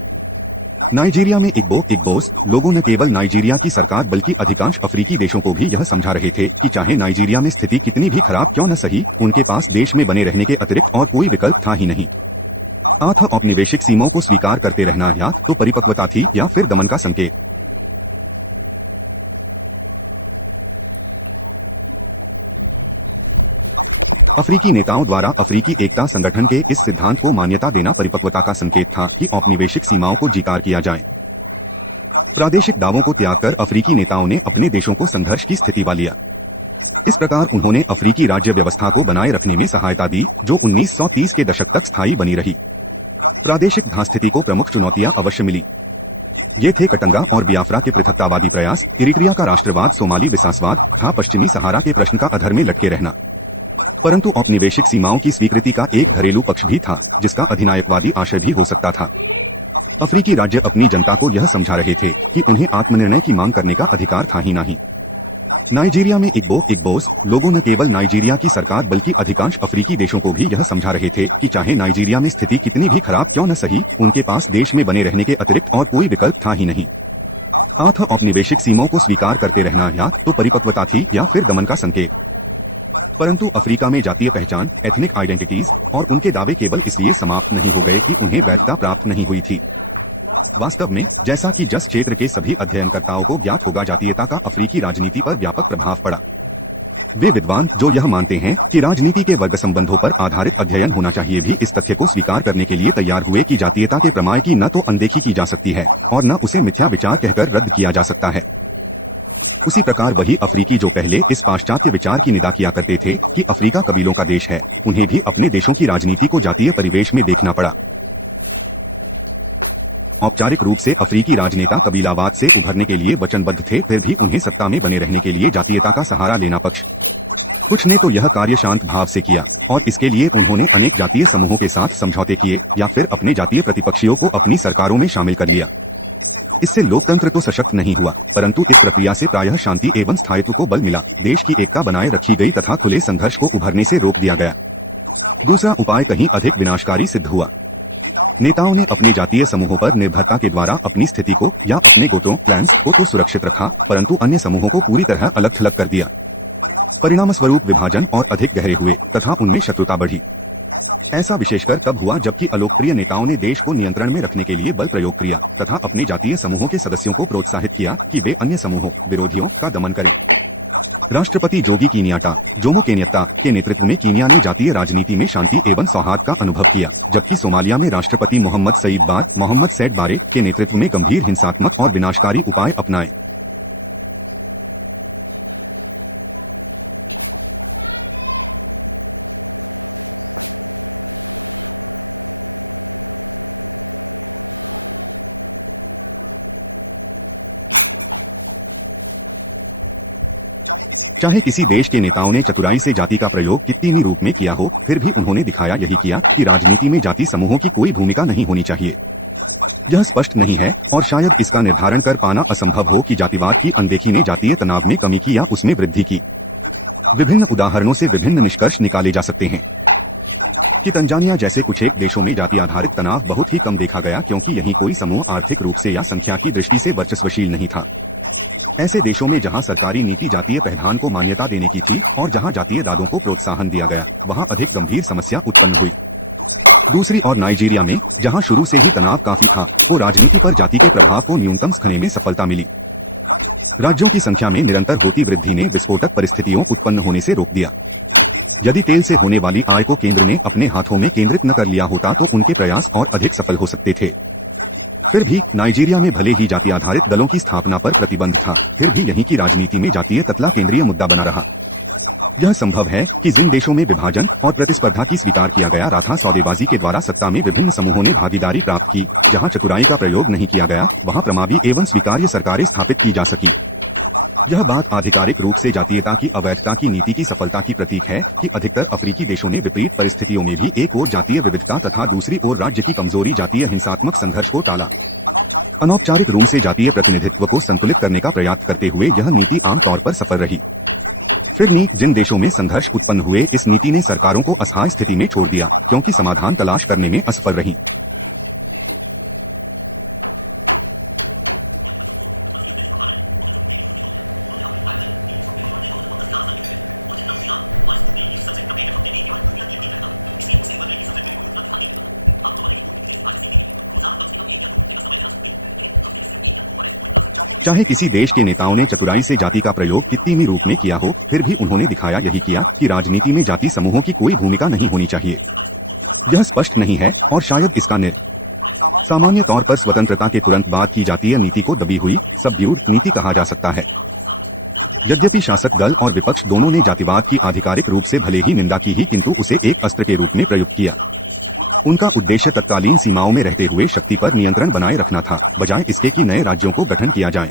नाइजीरिया में इग्बोस लोगों न केवल नाइजीरिया की सरकार बल्कि अधिकांश अफ्रीकी देशों को भी यह समझा रहे थे कि चाहे नाइजीरिया में स्थिति कितनी भी खराब क्यों न सही, उनके पास देश में बने रहने के अतिरिक्त और कोई विकल्प था ही नहीं। अतः औपनिवेशिक सीमाओं को स्वीकार करते रहना या तो परिपक्वता थी या फिर दमन का संकेत। अफ्रीकी नेताओं द्वारा अफ्रीकी एकता संगठन के इस सिद्धांत को मान्यता देना परिपक्वता का संकेत था कि औपनिवेशिक सीमाओं को जिकार किया जाए। प्रादेशिक दावों को त्याग कर अफ्रीकी नेताओं ने अपने देशों को संघर्ष की स्थिति वा लिया। इस प्रकार उन्होंने अफ्रीकी राज्य व्यवस्था को बनाए रखने में सहायता दी, जो 1930 के दशक तक स्थायी बनी रही। प्रादेशिक स्थिति को प्रमुख चुनौतियां अवश्य मिली। ये थे कटंगा और बियाफ्रा के पृथकतावादी प्रयास, इरिट्रिया का राष्ट्रवाद, सोमाली विकासवाद था, पश्चिमी सहारा के प्रश्न का अधर में लटके रहना। परंतु औपनिवेशिक सीमाओं की स्वीकृति का एक घरेलू पक्ष भी था, जिसका अधिनायकवादी आशय भी हो सकता था। अफ्रीकी राज्य अपनी जनता को यह समझा रहे थे कि उन्हें आत्मनिर्णय की मांग करने का अधिकार था ही नहीं। नाइजीरिया में इग्बोस लोगों न केवल नाइजीरिया की सरकार बल्कि अधिकांश अफ्रीकी देशों को भी यह समझा रहे थे कि चाहे नाइजीरिया में स्थिति कितनी भी खराब क्यों न सही, उनके पास देश में बने रहने के अतिरिक्त और कोई विकल्प था ही नहीं। अतः औपनिवेशिक सीमाओं को स्वीकार करते रहना या तो परिपक्वता थी या फिर दमन का संकेत। परंतु अफ्रीका में जातीय पहचान, एथनिक आइडेंटिटीज और उनके दावे केवल इसलिए समाप्त नहीं हो गए कि उन्हें वैधता प्राप्त नहीं हुई थी। वास्तव में, जैसा कि जस क्षेत्र के सभी अध्ययनकर्ताओं को ज्ञात होगा, जातीयता का अफ्रीकी राजनीति पर व्यापक प्रभाव पड़ा। वे विद्वान जो यह मानते हैं कि राजनीति के वर्ग संबंधों पर आधारित अध्ययन होना चाहिए, भी इस तथ्य को स्वीकार करने के लिए तैयार हुए कि जातीयता के प्रमाण की न तो अनदेखी की जा सकती है और न उसे मिथ्या विचार कहकर रद्द किया जा सकता है। उसी प्रकार वही अफ्रीकी जो पहले इस पाश्चात्य विचार की निंदा किया करते थे कि अफ्रीका कबीलों का देश है, उन्हें भी अपने देशों की राजनीति को जातीय परिवेश में देखना पड़ा। औपचारिक रूप से अफ्रीकी राजनेता कबीलावाद से उभरने के लिए वचनबद्ध थे, फिर भी उन्हें सत्ता में बने रहने के लिए जातीयता का सहारा लेना पक्ष। कुछ ने तो यह कार्य शांत भाव से किया और इसके लिए उन्होंने अनेक जातीय समूहों के साथ समझौते किए या फिर अपने जातीय प्रतिपक्षियों को अपनी सरकारों में शामिल कर लिया। इससे लोकतंत्र तो सशक्त नहीं हुआ, परंतु इस प्रक्रिया से प्रायः शांति एवं स्थायित्व को बल मिला, देश की एकता बनाए रखी गई तथा खुले संघर्ष को उभरने से रोक दिया गया। दूसरा उपाय कहीं अधिक विनाशकारी सिद्ध हुआ। नेताओं ने अपने जातीय समूहों पर निर्भरता के द्वारा अपनी स्थिति को या अपने गोत्रों क्लैंस को तो सुरक्षित रखा, परंतु अन्य समूहों को पूरी तरह अलग थलग कर दिया। परिणामस्वरूप विभाजन और अधिक गहरे हुए तथा उनमें शत्रुता बढ़ी। ऐसा विशेषकर तब हुआ जबकि अलोकप्रिय नेताओं ने देश को नियंत्रण में रखने के लिए बल प्रयोग किया तथा अपने जातीय समूहों के सदस्यों को प्रोत्साहित किया कि वे अन्य समूहों विरोधियों का दमन करें। राष्ट्रपति जोगी कीनियाटा जोमो केन्यात्ता के नेतृत्व में कीनिया ने जातीय राजनीति में शांति एवं सौहार्द का अनुभव किया, जबकि सोमालिया में राष्ट्रपति मोहम्मद सैद बारे के नेतृत्व में गंभीर हिंसात्मक और विनाशकारी उपाय अपनाए। चाहे किसी देश के नेताओं ने चतुराई से जाति का प्रयोग कितनी भी रूप में किया हो, फिर भी उन्होंने दिखाया यही किया कि राजनीति में जाति समूहों की कोई भूमिका नहीं होनी चाहिए। यह स्पष्ट नहीं है और शायद इसका निर्धारण कर पाना असंभव हो कि जातिवाद की अनदेखी ने जातीय तनाव में कमी की या उसमें वृद्धि की। विभिन्न उदाहरणों से विभिन्न निष्कर्ष निकाले जा सकते हैं कि तंजानिया जैसे कुछ एक देशों में जाति आधारित तनाव बहुत ही कम देखा गया, क्योंकि यहीं कोई समूह आर्थिक रूप से या संख्या की दृष्टि से वर्चस्वशील नहीं था। ऐसे देशों में जहां सरकारी नीति जातीय पहचान को मान्यता देने की थी और जहां जातीय दादों को प्रोत्साहन दिया गया, वहां अधिक गंभीर समस्या उत्पन्न हुई। दूसरी ओर नाइजीरिया में, जहां शुरू से ही तनाव काफी था, को राजनीति पर जाति के प्रभाव को न्यूनतम करने में सफलता मिली। राज्यों की संख्या में निरंतर होती वृद्धि ने विस्फोटक परिस्थितियों उत्पन्न होने से रोक दिया। यदि तेल से होने वाली आय को केंद्र ने अपने हाथों में केंद्रित न कर लिया होता तो उनके प्रयास और अधिक सफल हो सकते थे। फिर भी नाइजीरिया में भले ही जाति आधारित दलों की स्थापना पर प्रतिबंध था, फिर भी यहीं की राजनीति में जातीय तत्ला केंद्रीय मुद्दा बना रहा। यह संभव है कि जिन देशों में विभाजन और प्रतिस्पर्धा की स्वीकार किया गया राथा सौदेबाजी के द्वारा सत्ता में विभिन्न समूहों ने भागीदारी प्राप्त की, जहां चतुराई का प्रयोग नहीं किया गया, वहां प्रभावी एवं स्वीकार्य सरकारें स्थापित की जा सकी। यह बात आधिकारिक रूप से जातीयता की अवैधता की नीति की सफलता की प्रतीक है कि अधिकतर अफ्रीकी देशों ने विपरीत परिस्थितियों में भी एक ओर जातीय विविधता तथा दूसरी ओर राज्य की कमजोरी जातीय हिंसात्मक संघर्ष को टाला। अनौपचारिक रूप से जातीय प्रतिनिधित्व को संतुलित करने का प्रयास करते हुए यह नीति आमतौर पर सफल रही। फिर जिन देशों में संघर्ष उत्पन्न हुए, इस नीति ने सरकारों को असहाय स्थिति में छोड़ दिया, क्योंकि समाधान तलाश करने में असफल रही। चाहे किसी देश के नेताओं ने चतुराई से जाति का प्रयोग कितनी भी रूप में किया हो, फिर भी उन्होंने दिखाया यही किया कि राजनीति में जाति समूहों की कोई भूमिका नहीं होनी चाहिए। यह स्पष्ट नहीं है और शायद इसका सामान्य तौर पर स्वतंत्रता के तुरंत बाद की जातीय नीति को दबी हुई सबड्यूड नीति कहा जा सकता है। यद्यपि शासक दल और विपक्ष दोनों ने जातिवाद की आधिकारिक रूप से भले ही निंदा की ही, किंतु उसे एक अस्त्र के रूप में प्रयुक्त किया। उनका उद्देश्य तत्कालीन सीमाओं में रहते हुए शक्ति पर नियंत्रण बनाए रखना था, बजाय इसके कि नए राज्यों को गठन किया जाए।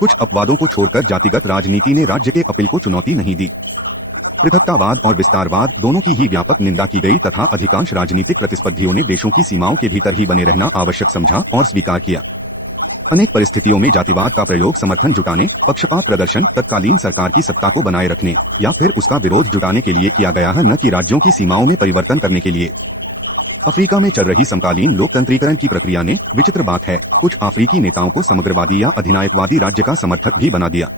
कुछ अपवादों को छोड़कर जातिगत राजनीति ने राज्य के अपील को चुनौती नहीं दी। पृथकतावाद और विस्तारवाद दोनों की ही व्यापक निंदा की गई तथा अधिकांश राजनीतिक प्रतिस्पर्धियों ने देशों की सीमाओं के भीतर ही बने रहना आवश्यक समझा और स्वीकार किया। अनेक परिस्थितियों में जातिवाद का प्रयोग समर्थन जुटाने, पक्षपात प्रदर्शन, तत्कालीन सरकार की सत्ता को बनाए रखने या फिर उसका विरोध जुटाने के लिए किया गया है, न कि राज्यों की सीमाओं में परिवर्तन करने के लिए। अफ्रीका में चल रही समकालीन लोकतंत्रीकरण की प्रक्रिया ने, विचित्र बात है, कुछ अफ्रीकी नेताओं को समग्रवादी या अधिनायकवादी राज्य का समर्थक भी बना दिया।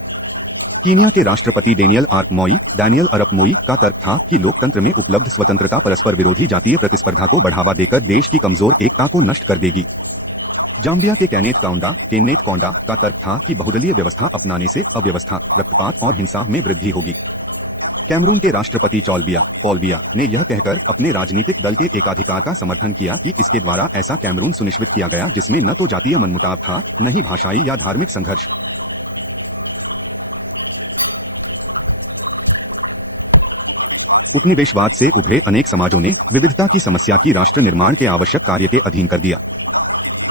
कीनिया के राष्ट्रपति डैनियल अरप मोई का तर्क था कि लोकतंत्र में उपलब्ध स्वतंत्रता परस्पर विरोधी जातीय प्रतिस्पर्धा को बढ़ावा देकर देश की कमजोर एकता को नष्ट कर देगी। जाम्बिया के केनेथ कौंडा का तर्क था कि बहुदलीय व्यवस्था अपनाने से अव्यवस्था, रक्तपात और हिंसा में वृद्धि होगी। कैमरून के राष्ट्रपति पॉल बिया ने यह कहकर अपने राजनीतिक दल के एकाधिकार का समर्थन किया कि इसके द्वारा ऐसा कैमरून सुनिश्चित किया गया जिसमें न तो जातीय मनमुटाव था, न ही भाषाई या धार्मिक संघर्ष। उपनिवेशवाद से उभरे अनेक समाजों ने विविधता की समस्या की राष्ट्र निर्माण के आवश्यक कार्य के अधीन कर दिया।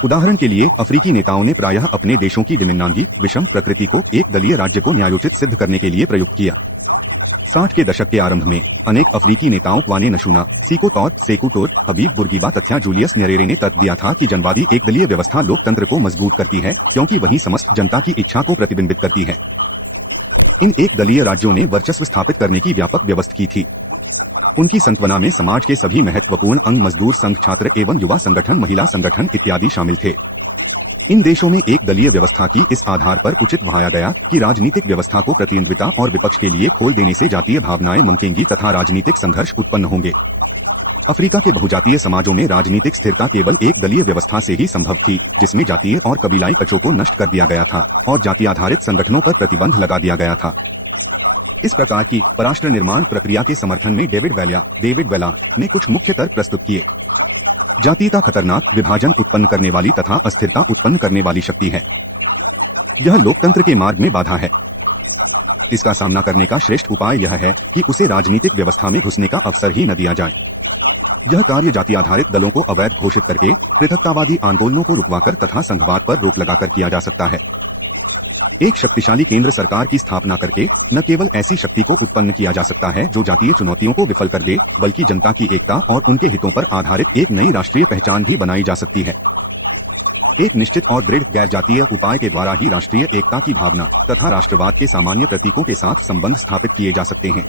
उदाहरण के लिए अफ्रीकी नेताओं ने प्रायः अपने देशों की दिमिन्नांगी विषम प्रकृति को एक दलीय राज्य को न्यायोचित सिद्ध करने के लिए प्रयुक्त किया। 60 के दशक के आरंभ में अनेक अफ्रीकी नेताओं क्वाने नशूना, सेकू टोर, हबीब बुर्गीबा तथा जूलियस न्यरेरे ने तर्क दिया था कि जनवादी एकदलीय व्यवस्था लोकतंत्र को मजबूत करती है, क्योंकि वही समस्त जनता की इच्छा को प्रतिबिंबित करती है। इन एक दलीय राज्यों ने वर्चस्व स्थापित करने की व्यापक व्यवस्था की थी। उनकी सांत्वना में समाज के सभी महत्वपूर्ण अंग मजदूर संघ, छात्र एवं युवा संगठन, महिला संगठन इत्यादि शामिल थे। इन देशों में एक दलीय व्यवस्था की इस आधार पर उचित भाया गया कि राजनीतिक व्यवस्था को प्रतिद्वंद्विता और विपक्ष के लिए खोल देने से जातीय भावनाएं मंकेंगी तथा राजनीतिक संघर्ष उत्पन्न होंगे। अफ्रीका के बहुजातीय समाजों में राजनीतिक स्थिरता केवल एक दलीय व्यवस्था से ही संभव थी, जिसमें जातीय और कबीलाई कचों को नष्ट कर दिया गया था और जाति आधारित संगठनों पर प्रतिबंध लगा दिया गया था। इस प्रकार की पराष्ट्र निर्माण प्रक्रिया के समर्थन में डेविड वेला ने कुछ मुख्य तर्क प्रस्तुत किए। जातीयता खतरनाक, विभाजन उत्पन्न करने वाली तथा अस्थिरता उत्पन्न करने वाली शक्ति है। यह लोकतंत्र के मार्ग में बाधा है। इसका सामना करने का श्रेष्ठ उपाय यह है कि उसे राजनीतिक व्यवस्था में घुसने का अवसर ही न दिया जाए। यह कार्य जाति आधारित दलों को अवैध घोषित करके, पृथकतावादी आंदोलनों को रुकवाकर तथा संघवाद पर रोक लगाकर किया जा सकता है। एक शक्तिशाली केंद्र सरकार की स्थापना करके न केवल ऐसी शक्ति को उत्पन्न किया जा सकता है जो जातीय चुनौतियों को विफल कर दे, बल्कि जनता की एकता और उनके हितों पर आधारित एक नई राष्ट्रीय पहचान भी बनाई जा सकती है। एक निश्चित और दृढ़ गैर जातीय उपाय के द्वारा ही राष्ट्रीय एकता की भावना तथा राष्ट्रवाद के सामान्य प्रतीकों के साथ संबंध स्थापित किए जा सकते हैं।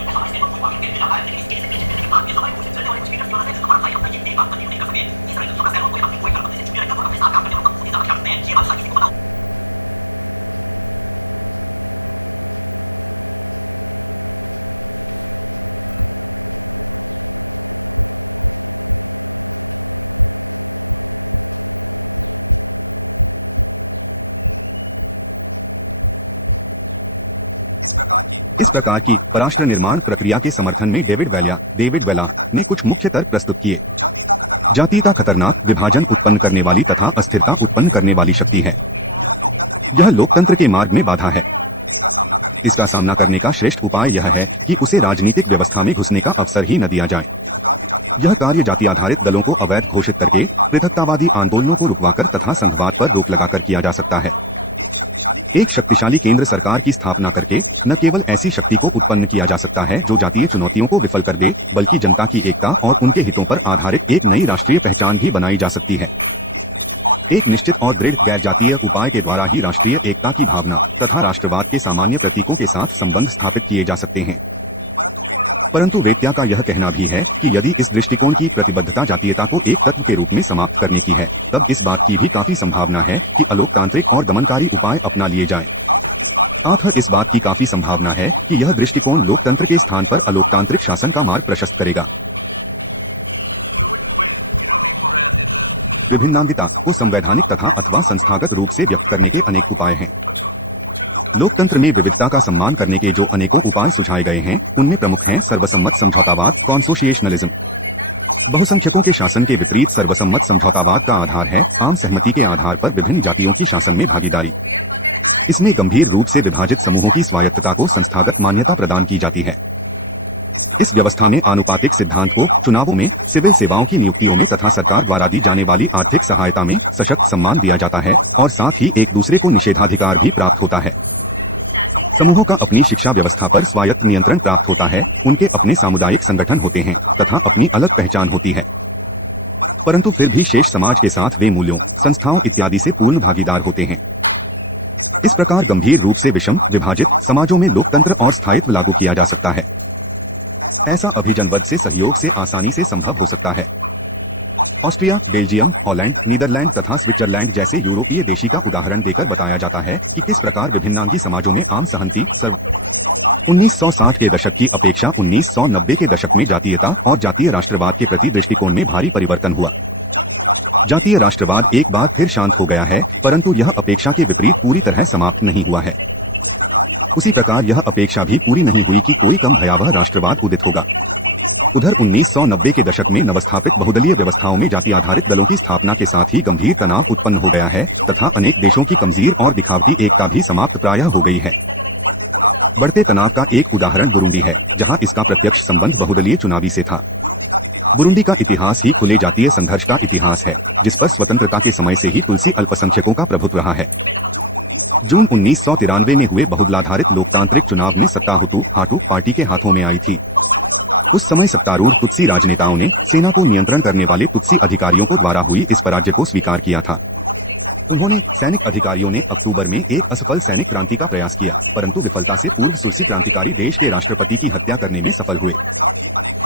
इस प्रकार की पराष्ट्र निर्माण प्रक्रिया के समर्थन में डेविड वेला ने कुछ मुख्य तर्क प्रस्तुत किए। जातीयता खतरनाक विभाजन उत्पन्न करने वाली तथा अस्थिरता उत्पन्न करने वाली शक्ति है। यह लोकतंत्र के मार्ग में बाधा है। इसका सामना करने का श्रेष्ठ उपाय यह है कि उसे राजनीतिक व्यवस्था में घुसने का अवसर ही न दिया जाए। यह कार्य जाति आधारित दलों को अवैध घोषित करके पृथकतावादी आंदोलनों को रुकवाकर तथा संघवाद पर रोक लगाकर किया जा सकता है। एक शक्तिशाली केंद्र सरकार की स्थापना करके न केवल ऐसी शक्ति को उत्पन्न किया जा सकता है जो जातीय चुनौतियों को विफल कर दे, बल्कि जनता की एकता और उनके हितों पर आधारित एक नई राष्ट्रीय पहचान भी बनाई जा सकती है। एक निश्चित और दृढ़ गैर जातीय उपाय के द्वारा ही राष्ट्रीय एकता की भावना तथा राष्ट्रवाद के सामान्य प्रतीकों के साथ संबंध स्थापित किए जा सकते हैं। परंतु वेत्या का यह कहना भी है कि यदि इस दृष्टिकोण की प्रतिबद्धता जातीयता को एक तत्व के रूप में समाप्त करने की है, तब इस बात की भी काफी संभावना है कि अलोकतांत्रिक और दमनकारी उपाय अपना लिए जाएं। अतः इस बात की काफी संभावना है कि यह दृष्टिकोण लोकतंत्र के स्थान पर अलोकतांत्रिक शासन का मार्ग प्रशस्त करेगा। विभिन्नांगता को संवैधानिक तथा अथवा संस्थागत रूप से व्यक्त करने के अनेक उपाय हैं। लोकतंत्र में विविधता का सम्मान करने के जो अनेकों उपाय सुझाए गए हैं, उनमें प्रमुख हैं सर्वसम्मत समझौतावाद कॉन्सोशिएशनलिज्म। बहुसंख्यकों के शासन के विपरीत सर्वसम्मत समझौतावाद का आधार है आम सहमति के आधार पर विभिन्न जातियों की शासन में भागीदारी। इसमें गंभीर रूप से विभाजित समूहों की स्वायत्तता को संस्थागत मान्यता प्रदान की जाती है। इस व्यवस्था में आनुपातिक सिद्धांत को चुनावों में, सिविल सेवाओं की नियुक्तियों में तथा सरकार द्वारा दी जाने वाली आर्थिक सहायता में सशक्त सम्मान दिया जाता है और साथ ही एक दूसरे को निषेधाधिकार भी प्राप्त होता है। समूहों का अपनी शिक्षा व्यवस्था पर स्वायत्त नियंत्रण प्राप्त होता है, उनके अपने सामुदायिक संगठन होते हैं तथा अपनी अलग पहचान होती है। परंतु फिर भी शेष समाज के साथ वे मूल्यों, संस्थाओं इत्यादि से पूर्ण भागीदार होते हैं। इस प्रकार गंभीर रूप से विषम विभाजित समाजों में लोकतंत्र और स्थायित्व लागू किया जा सकता है। ऐसा अभिजनवर्ग से सहयोग से आसानी से संभव हो सकता है। ऑस्ट्रिया, बेल्जियम, हॉलैंड, नीदरलैंड तथा स्विट्जरलैंड जैसे यूरोपीय देशी का उदाहरण देकर बताया जाता है कि किस प्रकार विभिन्नांगी समाजों में आम सहमति 1960 के दशक की अपेक्षा 1990 के दशक में जातीयता और जातीय राष्ट्रवाद के प्रति दृष्टिकोण में भारी परिवर्तन हुआ। जातीय राष्ट्रवाद एक बार फिर शांत हो गया है, परंतु यह अपेक्षा के विपरीत पूरी तरह समाप्त नहीं हुआ है। उसी प्रकार यह अपेक्षा भी पूरी नहीं हुई कि कोई कम भयावह राष्ट्रवाद उदित होगा। उधर 1990 के दशक में नवस्थापित बहुदलीय व्यवस्थाओं में जाति आधारित दलों की स्थापना के साथ ही गंभीर तनाव उत्पन्न हो गया है तथा अनेक देशों की कमजोर और दिखावटी एकता भी समाप्त प्रायः हो गई है। बढ़ते तनाव का एक उदाहरण बुरुंडी है, जहां इसका प्रत्यक्ष संबंध बहुदलीय चुनावी से था। बुरुंडी का इतिहास ही खुले जातीय संघर्ष का इतिहास है, जिस पर स्वतंत्रता के समय से ही तुलसी अल्पसंख्यकों का प्रभुत्व रहा है। जून 1993 में हुए बहुदलाधारित लोकतांत्रिक चुनाव में सत्ता हाटू पार्टी के हाथों में आई थी। उस समय सत्तारूढ़ तुत्सी राजनेताओं ने सेना को नियंत्रण करने वाले तुत्सी अधिकारियों को द्वारा हुई इस पराजय को स्वीकार किया था। उन्होंने सैनिक अधिकारियों ने अक्टूबर में एक असफल सैनिक क्रांति का प्रयास किया, परंतु विफलता से पूर्व सुरसी क्रांतिकारी देश के राष्ट्रपति की हत्या करने में सफल हुए।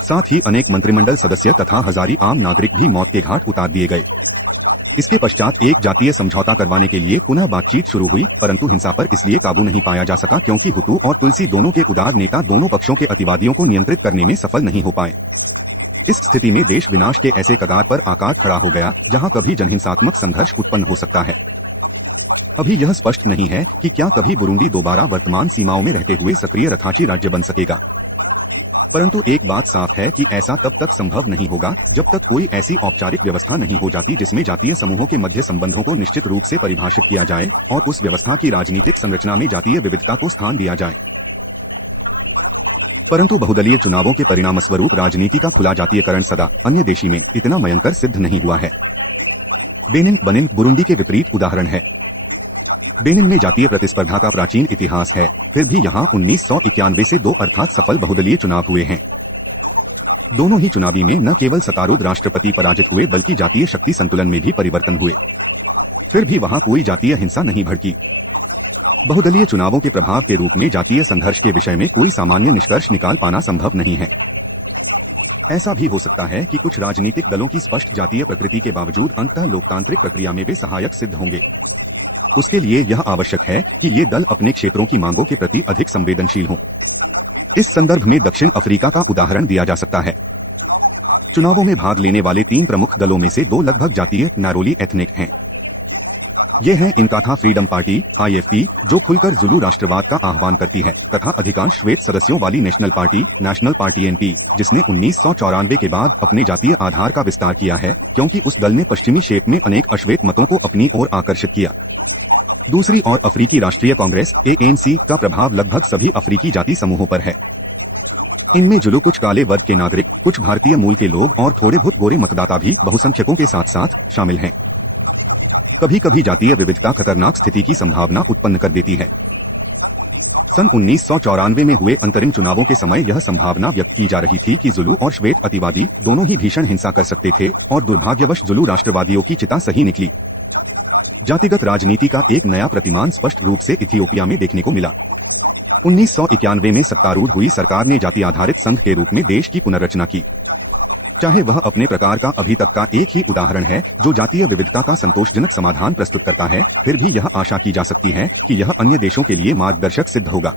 साथ ही अनेक मंत्रिमंडल सदस्य तथा हजारी आम नागरिक भी मौत के घाट उतार दिए गए। इसके पश्चात एक जातीय समझौता करवाने के लिए पुनः बातचीत शुरू हुई, परंतु हिंसा पर इसलिए काबू नहीं पाया जा सका क्योंकि हुतू और तुलसी दोनों के उदार नेता दोनों पक्षों के अतिवादियों को नियंत्रित करने में सफल नहीं हो पाए। इस स्थिति में देश विनाश के ऐसे कगार पर आकार खड़ा हो गया जहां कभी जनहिंसात्मक संघर्ष उत्पन्न हो सकता है। अभी यह स्पष्ट नहीं है कि क्या कभी बुरुंडी दोबारा वर्तमान सीमाओं में रहते हुए सक्रिय रथाची राज्य बन सकेगा। परंतु एक बात साफ है कि ऐसा तब तक संभव नहीं होगा जब तक कोई ऐसी औपचारिक व्यवस्था नहीं हो जाती जिसमें जातीय समूहों के मध्य संबंधों को निश्चित रूप से परिभाषित किया जाए और उस व्यवस्था की राजनीतिक संरचना में जातीय विविधता को स्थान दिया जाए। परंतु बहुदलीय चुनावों के परिणामस्वरूप राजनीति का खुला जातीयकरण सदा अन्य देशी में इतना भयंकर सिद्ध नहीं हुआ है। बेनिन बुरुंडी के विपरीत उदाहरण है। बेनिन में जातीय प्रतिस्पर्धा का प्राचीन इतिहास है, फिर भी यहाँ 1991 से 2 अर्थात सफल बहुदलीय चुनाव हुए हैं। दोनों ही चुनावी में न केवल सत्तारूढ़ राष्ट्रपति पराजित हुए बल्कि जातीय शक्ति संतुलन में भी परिवर्तन हुए। फिर भी वहां कोई जातीय हिंसा नहीं भड़की। बहुदलीय चुनावों के प्रभाव के रूप में जातीय संघर्ष के विषय में कोई सामान्य निष्कर्ष निकाल पाना संभव नहीं है। ऐसा भी हो सकता है कि कुछ राजनीतिक दलों की स्पष्ट जातीय प्रकृति के बावजूद अंततः लोकतांत्रिक प्रक्रिया में वे सहायक सिद्ध होंगे। उसके लिए यह आवश्यक है कि ये दल अपने क्षेत्रों की मांगों के प्रति अधिक संवेदनशील हों। इस संदर्भ में दक्षिण अफ्रीका का उदाहरण दिया जा सकता है। चुनावों में भाग लेने वाले 3 प्रमुख दलों में से 2 लगभग जातीय नारोली एथनिक हैं। ये हैं इनकाथा फ्रीडम पार्टी (IFP) जो खुलकर जुलू राष्ट्रवाद का आह्वान करती है, तथा अधिकांश श्वेत सदस्यों वाली नेशनल पार्टी (NP) जिसने 1994 के बाद अपने जातीय आधार का विस्तार किया है, क्योंकि उस दल ने पश्चिमी शेप में अनेक अश्वेत मतों को अपनी ओर आकर्षित किया। दूसरी ओर अफ्रीकी राष्ट्रीय कांग्रेस (ANC) का प्रभाव लगभग सभी अफ्रीकी जाति समूहों पर है। इनमें जुलू, कुछ काले वर्ग के नागरिक, कुछ भारतीय मूल के लोग और थोड़े बहुत गोरे मतदाता भी बहुसंख्यकों के साथ साथ शामिल हैं। कभी कभी जातीय विविधता खतरनाक स्थिति की संभावना उत्पन्न कर देती है। सन 1994 में हुए अंतरिम चुनावों के समय यह संभावना व्यक्त की जा रही थी कि जुलू और श्वेत अतिवादी दोनों ही भीषण हिंसा कर सकते थे, और दुर्भाग्यवश जुलू राष्ट्रवादियों की चिता सही निकली। जातिगत राजनीति का एक नया प्रतिमान स्पष्ट रूप से इथियोपिया में देखने को मिला। 1991 में सत्तारूढ़ हुई सरकार ने जाति आधारित संघ के रूप में देश की पुनर्रचना की। चाहे वह अपने प्रकार का अभी तक का एक ही उदाहरण है जो जातीय विविधता का संतोषजनक समाधान प्रस्तुत करता है, फिर भी यह आशा की जा सकती है कि यह अन्य देशों के लिए मार्गदर्शक सिद्ध होगा।